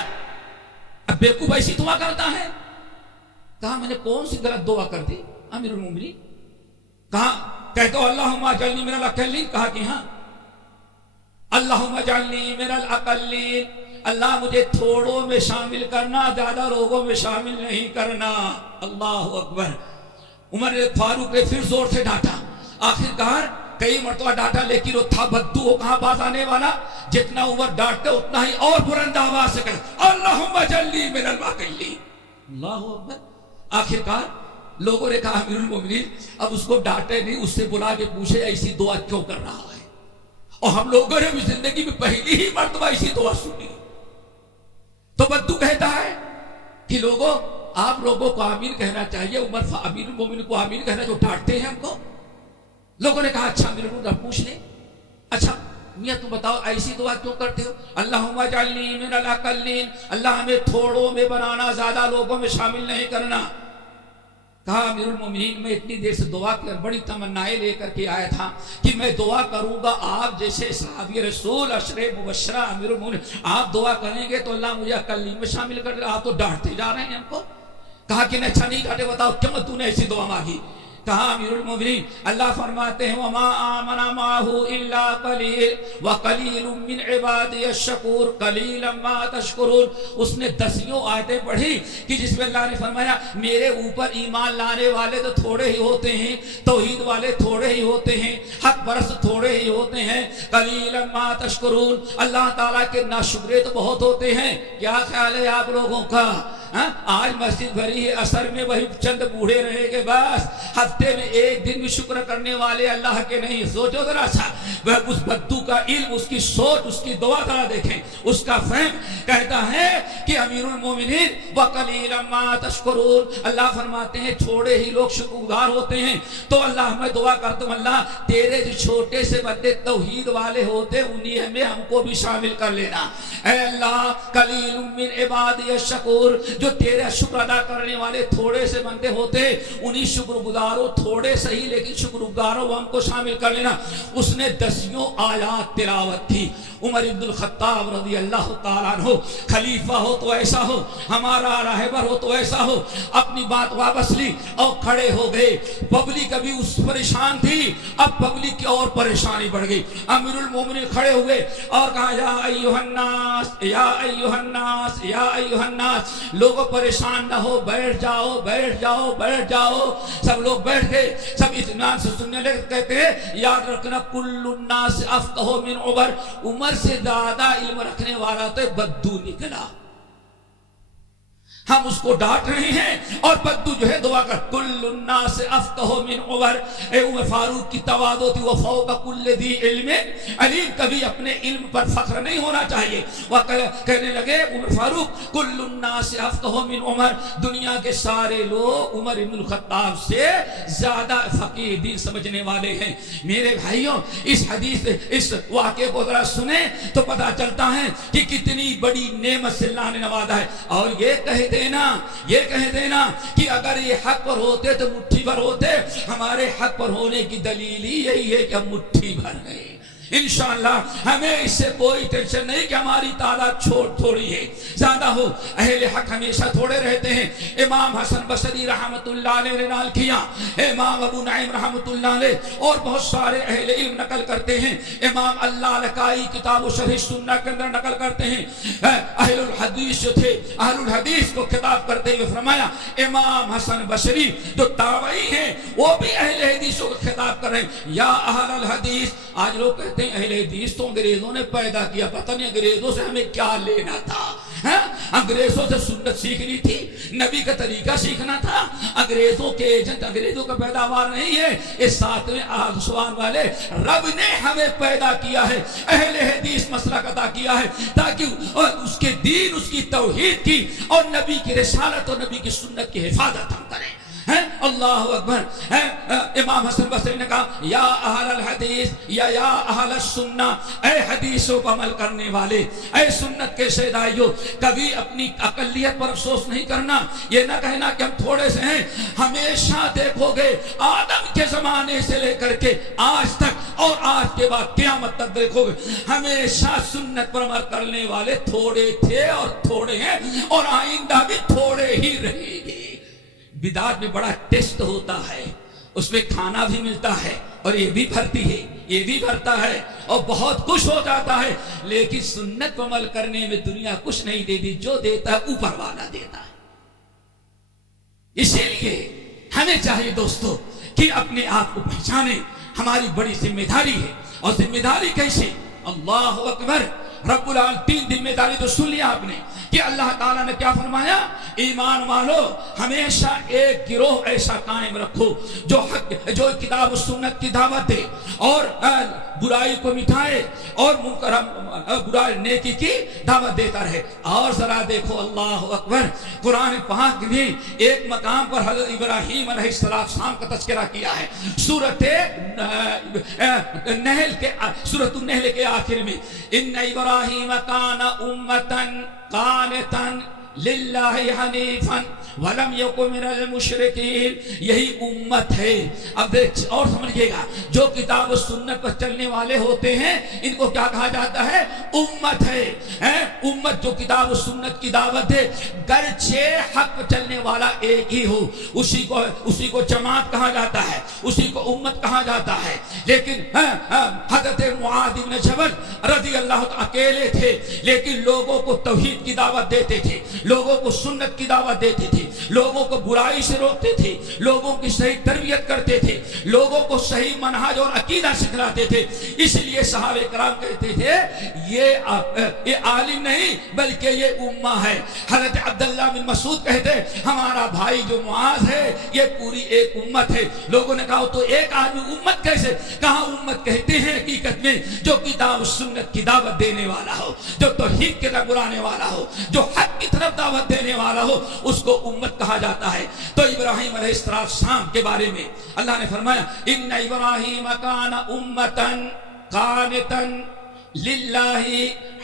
اب بیوقوف ایسی دعا کرتا ہے؟ کہا میں نے کون سی غلط دعا کر دی امیر المومنین؟ کہا کہتا ہو اللہم اجعلنی من الاقلین؟ کہا کہ ہاں، اللہم اجعلنی من الاقلین، اللہ مجھے تھوڑوں میں شامل کرنا، زیادہ لوگوں میں شامل نہیں کرنا۔ اللہ اکبر۔ عمر فاروق نے پھر زور سے ڈانٹا، آخر کار کئی مرتبہ ڈانٹا، لیکن وہ تھا بدو، وہ کہاں باز آنے والا؟ جتنا عمر ڈانٹتے اتنا ہی اور بلند آواز سے کہا اللہم اجعلنی من الاقلین۔ اللہ اکبر۔ آخر کار لوگوں نے کہا امیر المومنین اب اس کو ڈانٹے نہیں، اس سے بلا کے پوچھے ایسی دعا کیوں کر رہا ہے؟ اور ہم لوگوں نے بھی زندگی میں پہلی ہی مرتبہ ایسی دعا سنی۔ تو بدو کہتا ہے کہ لوگوں آپ لوگوں کو آمین کہنا چاہیے، عمر امیر المومنین کو آمین کہنا جو ڈانٹتے ہیں ہم کو۔ لوگوں نے کہا اچھا امیر المومنین پوچھ لیں، اچھا میاں تم بتاؤ ایسی دعا کیوں کرتے ہو؟ اللہم اجعلنی من الاقلین، اللہ ہمیں تھوڑوں میں بنانا، زیادہ لوگوں میں شامل نہیں کرنا۔ کہا امیر المومنین میں اتنی دیر سے دعا کر بڑی تمنائیں لے کر کے آیا تھا کہ میں دعا کروں گا آپ جیسے صحابی رسول عشرے مبشرہ امیر المومنین، آپ دعا کریں گے تو اللہ مجھے اقلین میں شامل کر دے، آپ تو ڈانٹتے جا رہے ہیں ہم کو۔ کہا کہ نہیں اچھا نہیں ڈانٹے، بتاؤ کیوں تو نے ایسی دعا مانگی؟ کہا امیر المومنین اللہ فرماتے ہیں وما آمن معه الا قلیل وقلیل من عبادی الشکور قلیلا ما تشکرون۔ اس نے دسیوں آیتیں پڑھی کہ جس میں اللہ نے فرمایا میرے اوپر ایمان لانے والے تو تھوڑے ہی ہوتے ہیں، توحید والے تھوڑے ہی ہوتے ہیں، حق پرست تھوڑے ہی ہوتے ہیں، قلیلا ما تشکرون، اللہ تعالیٰ کے ناشکرے تو بہت ہوتے ہیں۔ کیا خیال ہے آپ لوگوں کا؟ آج مسجد بھری ہے، اثر میں وہی چند بوڑھے رہے گے، بس ہفتے میں ایک دن بھی شکر کرنے والے اللہ کے نہیں۔ سوچو ذرا سا، وہ اس بدو کا علم، اس کی سوچ، اس کی دعا ذرا دیکھیں، اس کا فہم۔ کہتا ہے کہ امیر المومنین وقلیلا ما تشکرون، اللہ فرماتے ہیں تھوڑے ہی لوگ شکر گزار ہوتے ہیں۔ تو اللہ میں دعا کرتا ہوں اللہ تیرے جو چھوٹے سے بندے توحید والے ہوتے انہی میں ہم کو بھی شامل کر لینا۔ اے اللہ قلیل من عبادی الشکور، جو تیرا شکر ادا کرنے والے تھوڑے سے بندے ہوتے انہی شکر گزاروں، تھوڑے صحیح لیکن شکر گزاروں ہم کو شامل کر لینا۔ اس نے دسیوں آیات تلاوت کی۔ عمر بن الخطاب رضی اللہ تعالیٰ عنہ خلیفہ ہو تو ایسا ہو، ہمارا راہبر ہو تو ایسا ہو، اپنی بات واپس لی اور کھڑے ہو گئے۔ پبلک ابھی اس پریشان تھی، اب پبلک کی اور پریشانی بڑھ گئی۔ امیر المومنین کھڑے ہوئے اور کہا یا ایھا الناس یا ایھا الناس یا ایھا الناس، لوگوں پریشان نہ ہو، بیٹھ جاؤ بیٹھ جاؤ بیٹھ جاؤ۔ سب لوگ بیٹھ گئے، سب اطمینان سے سننے لگے۔ کہتے ہیں یاد رکھنا کل الناس افقہ من عمر، عمر سے زیادہ علم رکھنے والا تو بدو نکلا۔ ہم اس کو ڈانٹ رہے ہیں اور بدو جو ہے دعا کر کل الناس افقہ من عمر۔ اے عمر فاروق کی تواضع تھی، وفوق کل ذی علم علیم، کبھی اپنے علم پر فخر نہیں ہونا چاہیے۔ وہ کہنے لگے عمر فاروق کل الناس افقہ من عمر، دنیا کے سارے لوگ عمر بن الخطاب سے زیادہ فقیہ دین سمجھنے والے ہیں۔ میرے بھائیوں اس حدیث اس واقعے کو ذرا سنیں تو پتہ چلتا ہے کہ کتنی بڑی نعمت سے اللہ نے نوازا ہے۔ اور یہ کہہ دینا کہ اگر یہ حق پر ہوتے تو مٹھی بھر ہوتے، ہمارے حق پر ہونے کی دلیل ہی یہی ہے کہ ہم مٹھی بھر گئے۔ انشاءاللہ ہمیں اس سے کوئی ٹینشن نہیں کہ ہماری تعداد تھوڑی ہے زیادہ ہو. اہل حق ہمیشہ تھوڑے رہتے ہیں. امام حسن بصری رحمت اللہ علیہ نے نقل کیا, امام ابو نعیم رحمت اللہ علیہ اور بہت سارے اہل علم نقل کرتے ہیں. امام اللہ لکائی کتاب و شرح سنہ کے اندر نقل کرتے ہیں. اہل الحدیث جو تھے, اہل الحدیث کو خطاب کرتے ہوئے فرمایا امام حسن بصری جو تابعی ہیں وہ بھی اہل حدیثوں کو خطاب کر رہے ہیں, یا اہل الحدیث. آج لوگ کہتے ہیں اہل حدیث تو انگریزوں نے پیدا کیا, پتہ نہیں انگریزوں سے ہمیں کیا لینا تھا. انگریزوں سے سنت سیکھنی تھی, نبی کا طریقہ سیکھنا تھا. انگریزوں کے ایجنٹ انگریزوں کا پیداوار نہیں ہے. اس ساتویں آسمان والے رب نے ہمیں پیدا کیا ہے, اہل حدیث مسلک عطا کیا ہے تاکہ اس کے دین, اس کی توحید کی اور نبی کی رسالت اور نبی کی سنت کی حفاظت ہم کریں. اللہ اکبر. امام حسن بصری نے کہا یا اہل الحدیث یا اہل السنہ, اے حدیثوں پر عمل کرنے والے, اے سنت کے شیدائیوں, کبھی اپنی اقلیت پر افسوس نہیں کرنا. یہ نہ کہنا کہ ہم تھوڑے سے ہیں. ہمیشہ دیکھو گے آدم کے زمانے سے لے کر کے آج تک اور آج کے بعد قیامت تک دیکھو گے ہمیشہ سنت پر عمل کرنے والے تھوڑے تھے اور تھوڑے ہیں اور آئندہ بھی تھوڑے ہی رہیں گے. بدعت میں بڑا ٹیسٹ ہوتا ہے, اس میں کھانا بھی ملتا ہے اور یہ بھی بھرتی ہے, یہ بھی بھرتا ہے اور بہت کچھ ہو جاتا ہے. لیکن سنت پر عمل کرنے میں دنیا کچھ نہیں دیتی, جو دیتا ہے اوپر والا دیتا ہے. اسی لیے ہمیں چاہیے دوستو کہ اپنے آپ کو پہچانے, ہماری بڑی ذمہ داری ہے. اور ذمہ داری کیسے؟ اللہ اکبر. رب العالمین تین ذمہ داری تو سن لیا آپ نے کہ اللہ تعالیٰ نے کیا فرمایا, ایمان والو ہمیشہ ایک گروہ ایسا قائم رکھو جو کتاب و سنت کی دعوت دے اور برائی کو مٹھائے اور برائی نیکی کی دعوت دیتا رہے. اور ذرا دیکھو اللہ اکبر, قرآن پاک میں ایک مقام پر حضرت ابراہیم علیہ السلام کا تذکرہ کیا ہے. سورۃ النحل کے آخر میں ان ابراہیم کان امۃ قانتا للہ حنیفا ولم یکن من المشرکین. یہی امت ہے. اب دیکھ اور سمجھئے گا, جو کتاب و سنت پر چلنے والے ہوتے ہیں ان کو کیا کہا جاتا ہے؟ امت ہے. امت جو کتاب و سنت کی دعوت ہے, گرچہ حق پر چلنے والا ایک ہی ہو, اسی کو جماعت کہا جاتا ہے, اسی کو امت کہا جاتا ہے. لیکن حضرت معاذ بن جبل رضی اللہ عنہ اکیلے تھے, لیکن لوگوں کو توحید کی دعوت دیتے تھے, لوگوں کو سنت کی دعوت دیتے تھے, لوگوں کو برائی سے روکتے تھے, لوگوں کی صحیح تربیت کرتے تھے, لوگوں کو صحیح منہج اور عقیدہ سکھلاتے تھے. اس لیے صحابہ کرام کہتے تھے یہ عالم نہیں بلکہ یہ امہ ہے. حضرت عبداللہ بن مسعود کہتے ہمارا بھائی جو معاذ ہے یہ پوری ایک امت ہے. لوگوں نے کہا تو ایک آدمی امت کیسے؟ کہا امت کہتے ہیں حقیقت میں جو کتاب و سنت کی دعوت دینے والا ہو, جو توحید کی طرف بلانے والا ہو, جو حق کی طرف دعوت دینے والا ہو, اس کو امت کہا جاتا ہے. تو ابراہیم علیہ السلام کے بارے میں اللہ نے فرمایا ان ابراہیم کان امتا قانتا للہ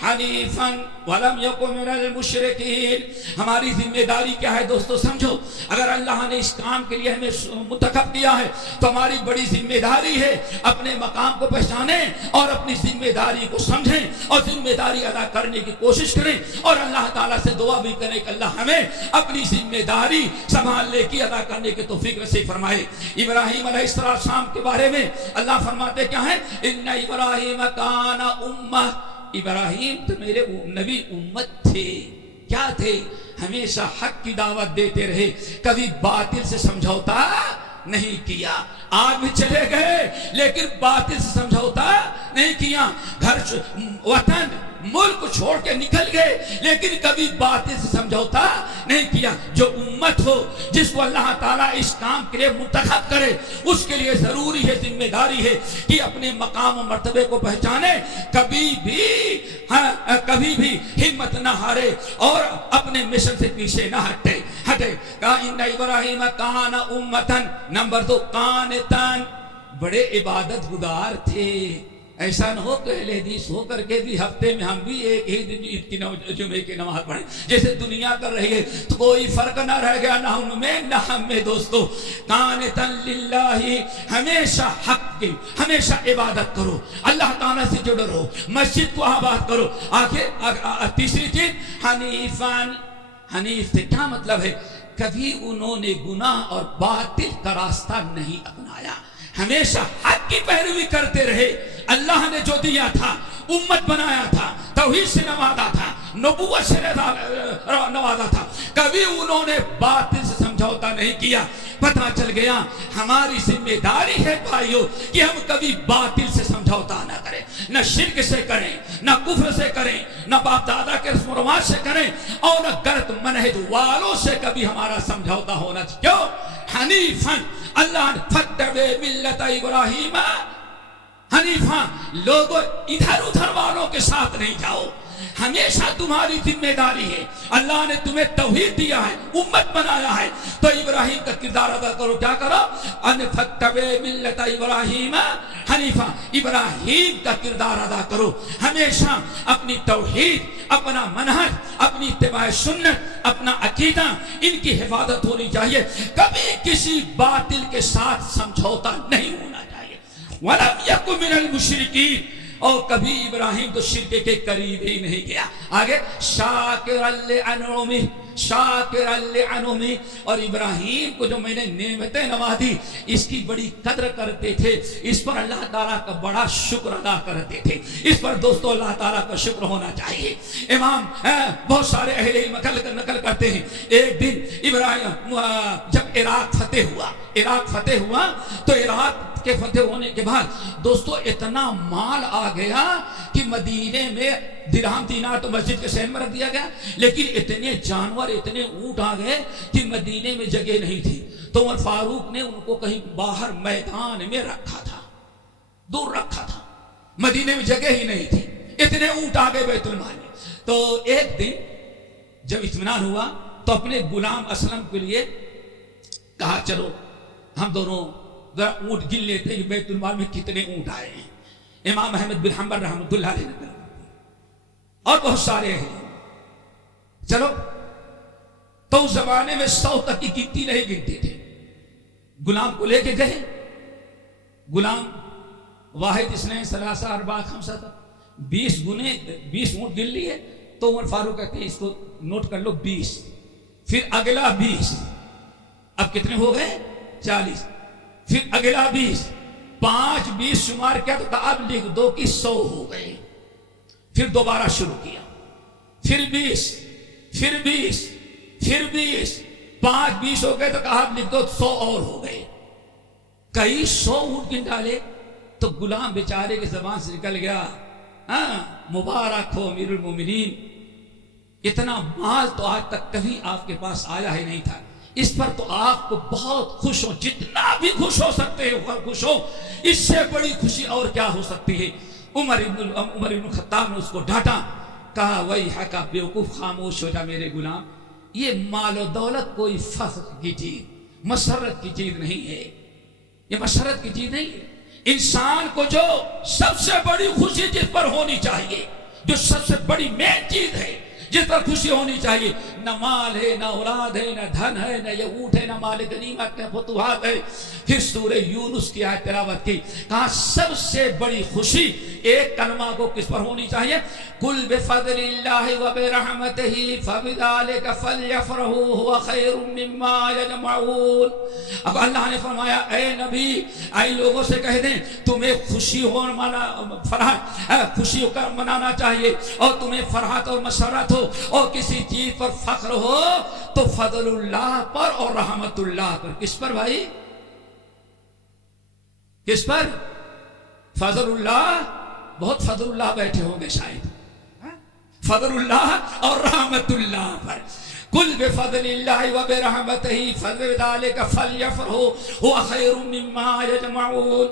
حنیفا ولم یکن من المشرکین. ہماری ذمہ داری کیا ہے دوستو؟ سمجھو, اگر اللہ نے اس کام کے لیے ہمیں منتخب کیا ہے تو ہماری بڑی ذمہ داری ہے اپنے مقام کو پہچانیں اور اپنی ذمہ داری کو سمجھیں اور ذمہ داری ادا کرنے کی کوشش کریں اور اللہ تعالیٰ سے دعا بھی کریں کہ اللہ ہمیں اپنی ذمہ داری سنبھالنے کی, ادا کرنے کی توفیق نصیب فرمائے. ابراہیم علیہ السلام کے بارے میں اللہ فرماتے کیا ہے؟ ان ابراہیم کان امہ. ابراہیم تو میرے نبی امت تھے. کیا تھے؟ ہمیشہ حق کی دعوت دیتے رہے, کبھی باطل سے سمجھوتا نہیں کیا. آج بھی چلے گئے لیکن باطل سے سمجھوتا نہیں کیا. گھر وطن ملک چھوڑ کے نکل گئے لیکن کبھی باطل سے سمجھوتا نہیں کیا. جو امت ہو جس کو اللہ تعالیٰ اس کام کے لیے منتخب کرے اس کے لیے ضروری ہے, ذمہ داری ہے کہ اپنے مقام و مرتبے کو پہچانے, کبھی بھی ہمت نہ ہارے اور اپنے مشن سے پیچھے نہ ہٹے. کہا ان ابراہیم کان امتن. نمبر 2 قانتن, بڑے عبادت گزار تھے. ایسا نہ ہو کہ اہل حدیث ہو کر کے بھی ہفتے میں ہم بھی ایک ہی دن عید کی جمعے کی نماز پڑھیں جیسے دنیا کر رہی ہے، تو کوئی فرق نہ رہ گیا نہ ان میں نہ ہم میں۔ دوستو قانتاً للہ، ہمیشہ حق کی ہمیشہ عبادت کرو، اللہ تعالیٰ سے جڑ رہو، مسجد کو آباد کرو۔ آخر تیسری چیز حنیفان، حنیف سے کیا مطلب ہے؟ کبھی انہوں نے گناہ اور باطل کا راستہ نہیں اپنایا، ہمیشہ حق کی پیروی کرتے رہے۔ اللہ نے جو دیا تھا، امت بنایا تھا، توحید سے نوازا تھا، نبوت سے نوازا تھا، کبھی انہوں نے باطل سے سمجھوتا نہیں کیا۔ پتہ چل گیا ہماری ذمہ داری ہے بھائیو کہ ہم کبھی باطل سے سمجھوتا نہ کریں، نہ شرک سے کریں، نہ کفر سے کریں، نہ باپ دادا کے رسم و رواج سے کریں، اور نہ غلط منہج والوں سے کبھی ہمارا سمجھوتا ہونا چاہیے۔ کیوں؟ حنیفاً، اللہ نے فتبع ملت ابراہیم حنیفاں، لوگوں ادھر ادھر والوں کے ساتھ نہیں جاؤ، ہمیشہ تمہاری ذمہ داری ہے۔ اللہ نے تمہیں توحید دیا ہے، امت بنایا ہے، تو ابراہیم کا کردار ادا کرو۔ کیا کرو؟ ان فتبع ملت ابراہیم حنیفاں، ابراہیم کا کردار ادا کرو، ہمیشہ اپنی توحید، اپنا منہج، اپنی اتباع سنت، اپنا عقیدہ، ان کی حفاظت ہونی چاہیے۔ کبھی کسی باطل کے ساتھ سمجھوتا نہیں ہونا چاہیے۔ وَلَمْ يَكُنْ مِنَ الْمُشْرِكِينَ، اور کبھی ابراہیم تو شرک کے قریب ہی نہیں گیا۔ آگے شاکرا لِأَنْعُمِهِ، شاکرا لِأَنْعُمِهِ، اور ابراہیم کو جو میں نے نعمتیں نوازی اس کی بڑی قدر کرتے تھے، اس پر اللہ تعالیٰ کا بڑا شکر ادا کرتے تھے۔ اس پر دوستو اللہ تعالیٰ کا شکر ہونا چاہیے۔ امام بہت سارے اہل علم نقل کرتے ہیں، ایک دن ابراہیم جب عراق فتح ہوا تو عراق کے فتح ہونے کے بعد دوستو اتنا مال آ گیا کہ مدینے میں درہم دینار تو مسجد کے صحن میں رکھ دیا گیا، لیکن اتنے جانور، اتنے اونٹ آ گئے کہ مدینے میں جگہ نہیں تھی، تو عمر فاروق نے ان کو کہیں باہر میدان میں رکھا تھا، دور رکھا تھا، مدینے میں جگہ ہی نہیں تھی، اتنے اونٹ آ گئے بیت المال میں۔ تو ایک دن جب اطمینان ہوا تو اپنے غلام اسلم کے لیے کہا چلو ہم دونوں ذرا اونٹ گن لیتے ہیں بیت المال میں کتنے اونٹ آئے ہیں۔ امام احمد بن حنبل رحمۃ اللہ علیہ نے اور بہت سارے ہیں، چلو تو اس زمانے میں 100 تک کی گنتی نہیں گنتے تھے۔ غلام کو لے کے گئے، غلام واحد اثنین ثلاثہ اربعہ خمسہ تک 20 گنے 20 اونٹ گن لیے، تو عمر فاروق کہتے ہیں اس کو نوٹ کر لو 20، پھر اگلا 20، اب کتنے ہو گئے؟ 40، پھر اگلا 20، 5 20 شمار کیا تو اب لکھ دو کہ 100 ہو گئے۔ پھر دوبارہ شروع کیا، پھر 20، پھر 20، پھر 20، 5 20 ہو گئے تو کہا اب لکھ دو 100 اور ہو گئے۔ کئی 100 اونٹ گن ڈالے تو غلام بیچارے کے زبان سے نکل گیا، مبارک ہو امیر المومنین، اتنا مال تو آج تک کبھی آپ کے پاس آیا ہی نہیں تھا، اس پر تو آپ کو بہت خوش ہو، جتنا بھی خوش ہو سکتے ہو خوش ہو، اس سے بڑی خوشی اور کیا ہو سکتی ہے۔ عمر ابن خطاب نے اس کو ڈانٹا، کہا وہی حقا بیوقوف، خاموش ہو جا میرے غلام، یہ مال و دولت کوئی فخر کی چیز، مسرت کی چیز نہیں ہے، یہ مسرت کی چیز نہیں ہے۔ انسان کو جو سب سے بڑی خوشی جس پر ہونی چاہیے، جو سب سے بڑی مین چیز ہے جس پر خوشی ہونی چاہیے، نہ مال ہے، نہ اولاد ہے، نہ دھن ہے، نہ یہ اونٹ ہے، نہ مال غنیمت، نہ فتوحات ہے۔ پھر سورہ یونس کی آیت تلاوت کی، کہا سب سے بڑی خوشی ایک کلمہ کو کس پر ہونی چاہیے؟ قل بفضل اللہ وبرحمتہ فبذلک فلیفرحوا هو خیر مما یجمعون۔ اب اللہ نے فرمایا اے نبی، اے لوگوں سے کہہ دیں تمہیں خوشی ہو فرحت خوشی کا منانا چاہیے، اور تمہیں فرحت اور مسرت ہو اور کسی چیز پر فخر ہو تو فضل اللہ پر اور رحمت اللہ پر۔ کس پر بھائی؟ کس پر؟ فضل اللہ، بہت فضل اللہ بیٹھے ہوں گے شاید، فضل اللہ اور رحمت اللہ پر۔ قل بفضل اللہ وبرحمتہ فبذلک فلیفرحوا هو خیر مما یجمعون۔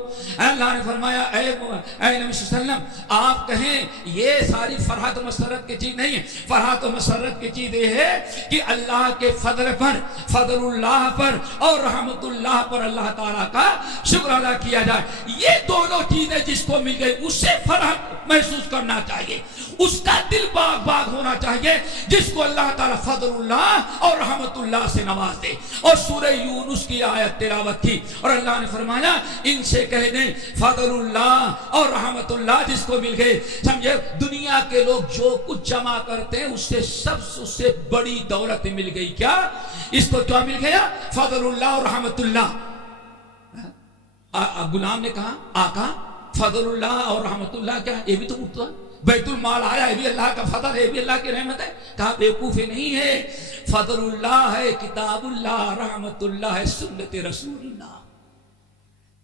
اللہ نے فرمایا اے نبی صلی اللہ علیہ وسلم آپ کہیں یہ ساری فرحت و مسرت کی چیز نہیں ہے، فرحت و مسرت کی چیز یہ ہے کہ اللہ کے فضل پر، فضل اللہ پر اور رحمت اللہ پر اللہ تعالیٰ کا شکر ادا کیا جائے۔ یہ دونوں چیزیں جس کو مل گئی اس سے فرحت محسوس کرنا چاہیے، اس کا دل باغ باغ ہونا چاہیے جس کو اللہ تعالیٰ فضل اللہ اور رحمت اللہ سے نواز دے۔ اور سورہ یونس کی آیت تلاوت کی اور اللہ نے فرمایا ان سے کہہ دیں فضل اللہ اور رحمت اللہ جس کو مل گئے، سمجھے دنیا کے لوگ جو کچھ جمع کرتے ہیں اس سے سب سے بڑی دولت مل گئی۔ کیا اس کو کیا مل گیا؟ فضل اللہ اور رحمت اللہ۔ غلام نے کہا آقا فضل اللہ اور رحمت اللہ کیا؟ یہ بھی تو اٹھتا ہے، بیت المال آیا یہ بھی اللہ کا فضل ہے، یہ بھی اللہ کی رحمت ہے۔ کہا بیوقوفی نہیں ہے، فضل اللہ ہے کتاب اللہ، رحمت اللہ ہے سنت رسول اللہ۔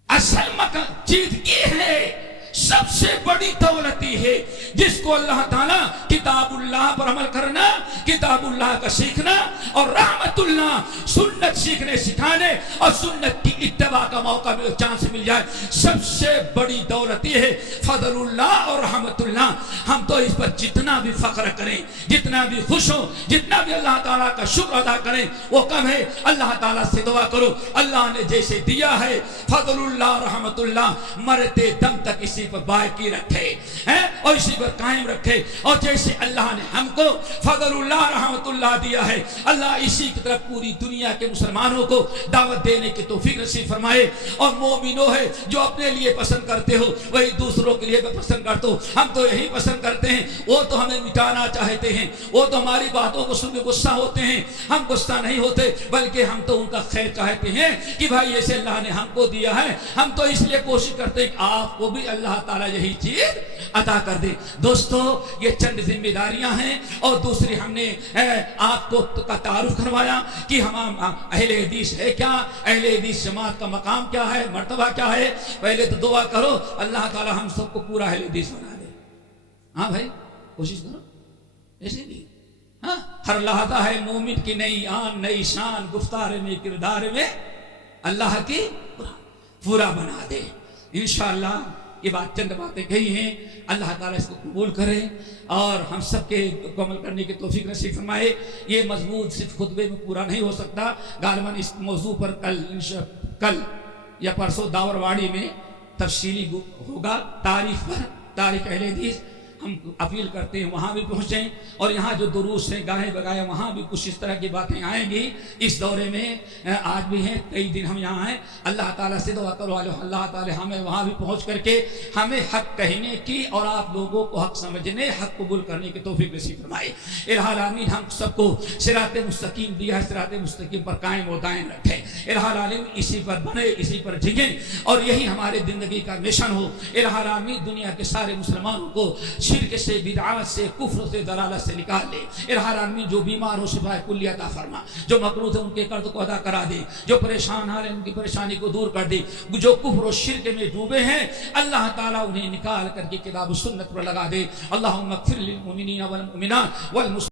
اصل مقام چیز یہ ہے، سب سے بڑی دولت ہے جس کو اللہ تعالیٰ کتاب اللہ پر عمل کرنا، کتاب اللہ کا سیکھنا اور رحمت اللہ سنت سیکھنے سکھانے اور سنت کی اتباع کا موقع چانس مل جائے، سب سے بڑی دولت یہ ہے فضل اللہ اور رحمت اللہ۔ ہم تو اس پر جتنا بھی فخر کریں، جتنا بھی خوش ہوں، جتنا بھی اللہ تعالیٰ کا شکر ادا کریں وہ کم ہے۔ اللہ تعالیٰ سے دعا کرو اللہ نے جیسے دیا ہے فضل اللہ رحمت اللہ مرتے دم تک اسی پر باقی رکھے اور اسی پر قائم رکھے، اور جیسے اللہ نے ہم کو فضل اللہ رحمت اللہ دیا ہے اللہ اسی کی طرف پوری دنیا کے مسلمانوں کو دعوت دینے کی توفیق نصیب فرمائے۔ اور مومنوں ہے جو اپنے لیے پسند کرتے ہو وہی دوسروں کے لیے بھی پسند کرتے ہو، ہم تو یہی پسند کرتے ہیں، وہ تو ہمیں مٹانا چاہتے ہیں، وہ تو ہماری باتوں کو سن کے غصہ ہوتے ہیں، ہم غصہ نہیں ہوتے بلکہ ہم تو ان کا خیر چاہتے ہیں کہ بھائی ایسے اللہ نے ہم کو دیا ہے، ہم تو اس لیے کوشش کرتے ہیں کہ آپ کو بھی اللہ تعالیٰ یہی چیز عطا کر دے۔ دوستو یہ چند ذمہ داریاں ہیں، اور دوسری ہم نے آپ کو کا تعارف کروایا کہ ہم اہل حدیث ہے کیا، اہل حدیث جماعت کا مقام کیا ہے، مرتبہ کیا ہے۔ پہلے تو دعا کرو اللہ تعالیٰ ہم سب کو پورا اہل حدیث بنا دے۔ ہاں بھائی کوشش کرو ایسے نہیں، ہاں ہر لحظہ ہے مومن کی نئی آن نئی شان، گفتار میں کردار میں اللہ کی پورا بنا دے۔ انشاءاللہ یہ بات چند باتیں کہی ہیں، اللہ تعالیٰ اس کو قبول کرے اور ہم سب کے عمل کرنے کی توفیق نصیب فرمائے۔ یہ مضمون صرف خطبے میں پورا نہیں ہو سکتا، غالباً اس موضوع پر کل یا پرسوں داور واڑی میں تفصیلی ہوگا، تاریخ پر، تاریخ اہل حدیث۔ ہم اپیل کرتے ہیں وہاں بھی پہنچیں، اور یہاں جو دروس ہیں گاہے بگاہے وہاں بھی کچھ اس طرح کی باتیں آئیں گی اس دورے میں۔ آج بھی ہیں کئی دن ہم یہاں ہیں، اللہ تعالیٰ سے دعا کرو اللہ تعالیٰ ہمیں وہاں بھی پہنچ کر کے ہمیں حق کہنے کی اور آپ لوگوں کو حق سمجھنے، حق قبول کرنے کی توفیق نصیب فرمائے۔ الہ العالمین ہم سب کو صراط مستقیم دیا ہے، صراط مستقیم پر قائم و دائم رکھے۔ الہ العالمین اسی پر بنے، اسی پر جگیں، اور یہی ہمارے زندگی کا مشن ہو۔ الہ العالمین دنیا کے سارے مسلمانوں کو شرک سے، بدعات سے، کفر سے، ضلالت سے نکال لے۔ الہ العالمین جو بیمار ہو شفا کلی عطا فرما، جو مقروض ہے ان کے قرض کو ادا کرا دے، جو پریشان حال ہیں ان کی پریشانی کو دور کر دے، جو کفر و شرک میں ڈوبے ہیں اللہ تعالیٰ انہیں نکال کر کے کتاب و سنت پر لگا دے۔ اللہم اغفر للمؤمنین والمؤمنات والمسلمین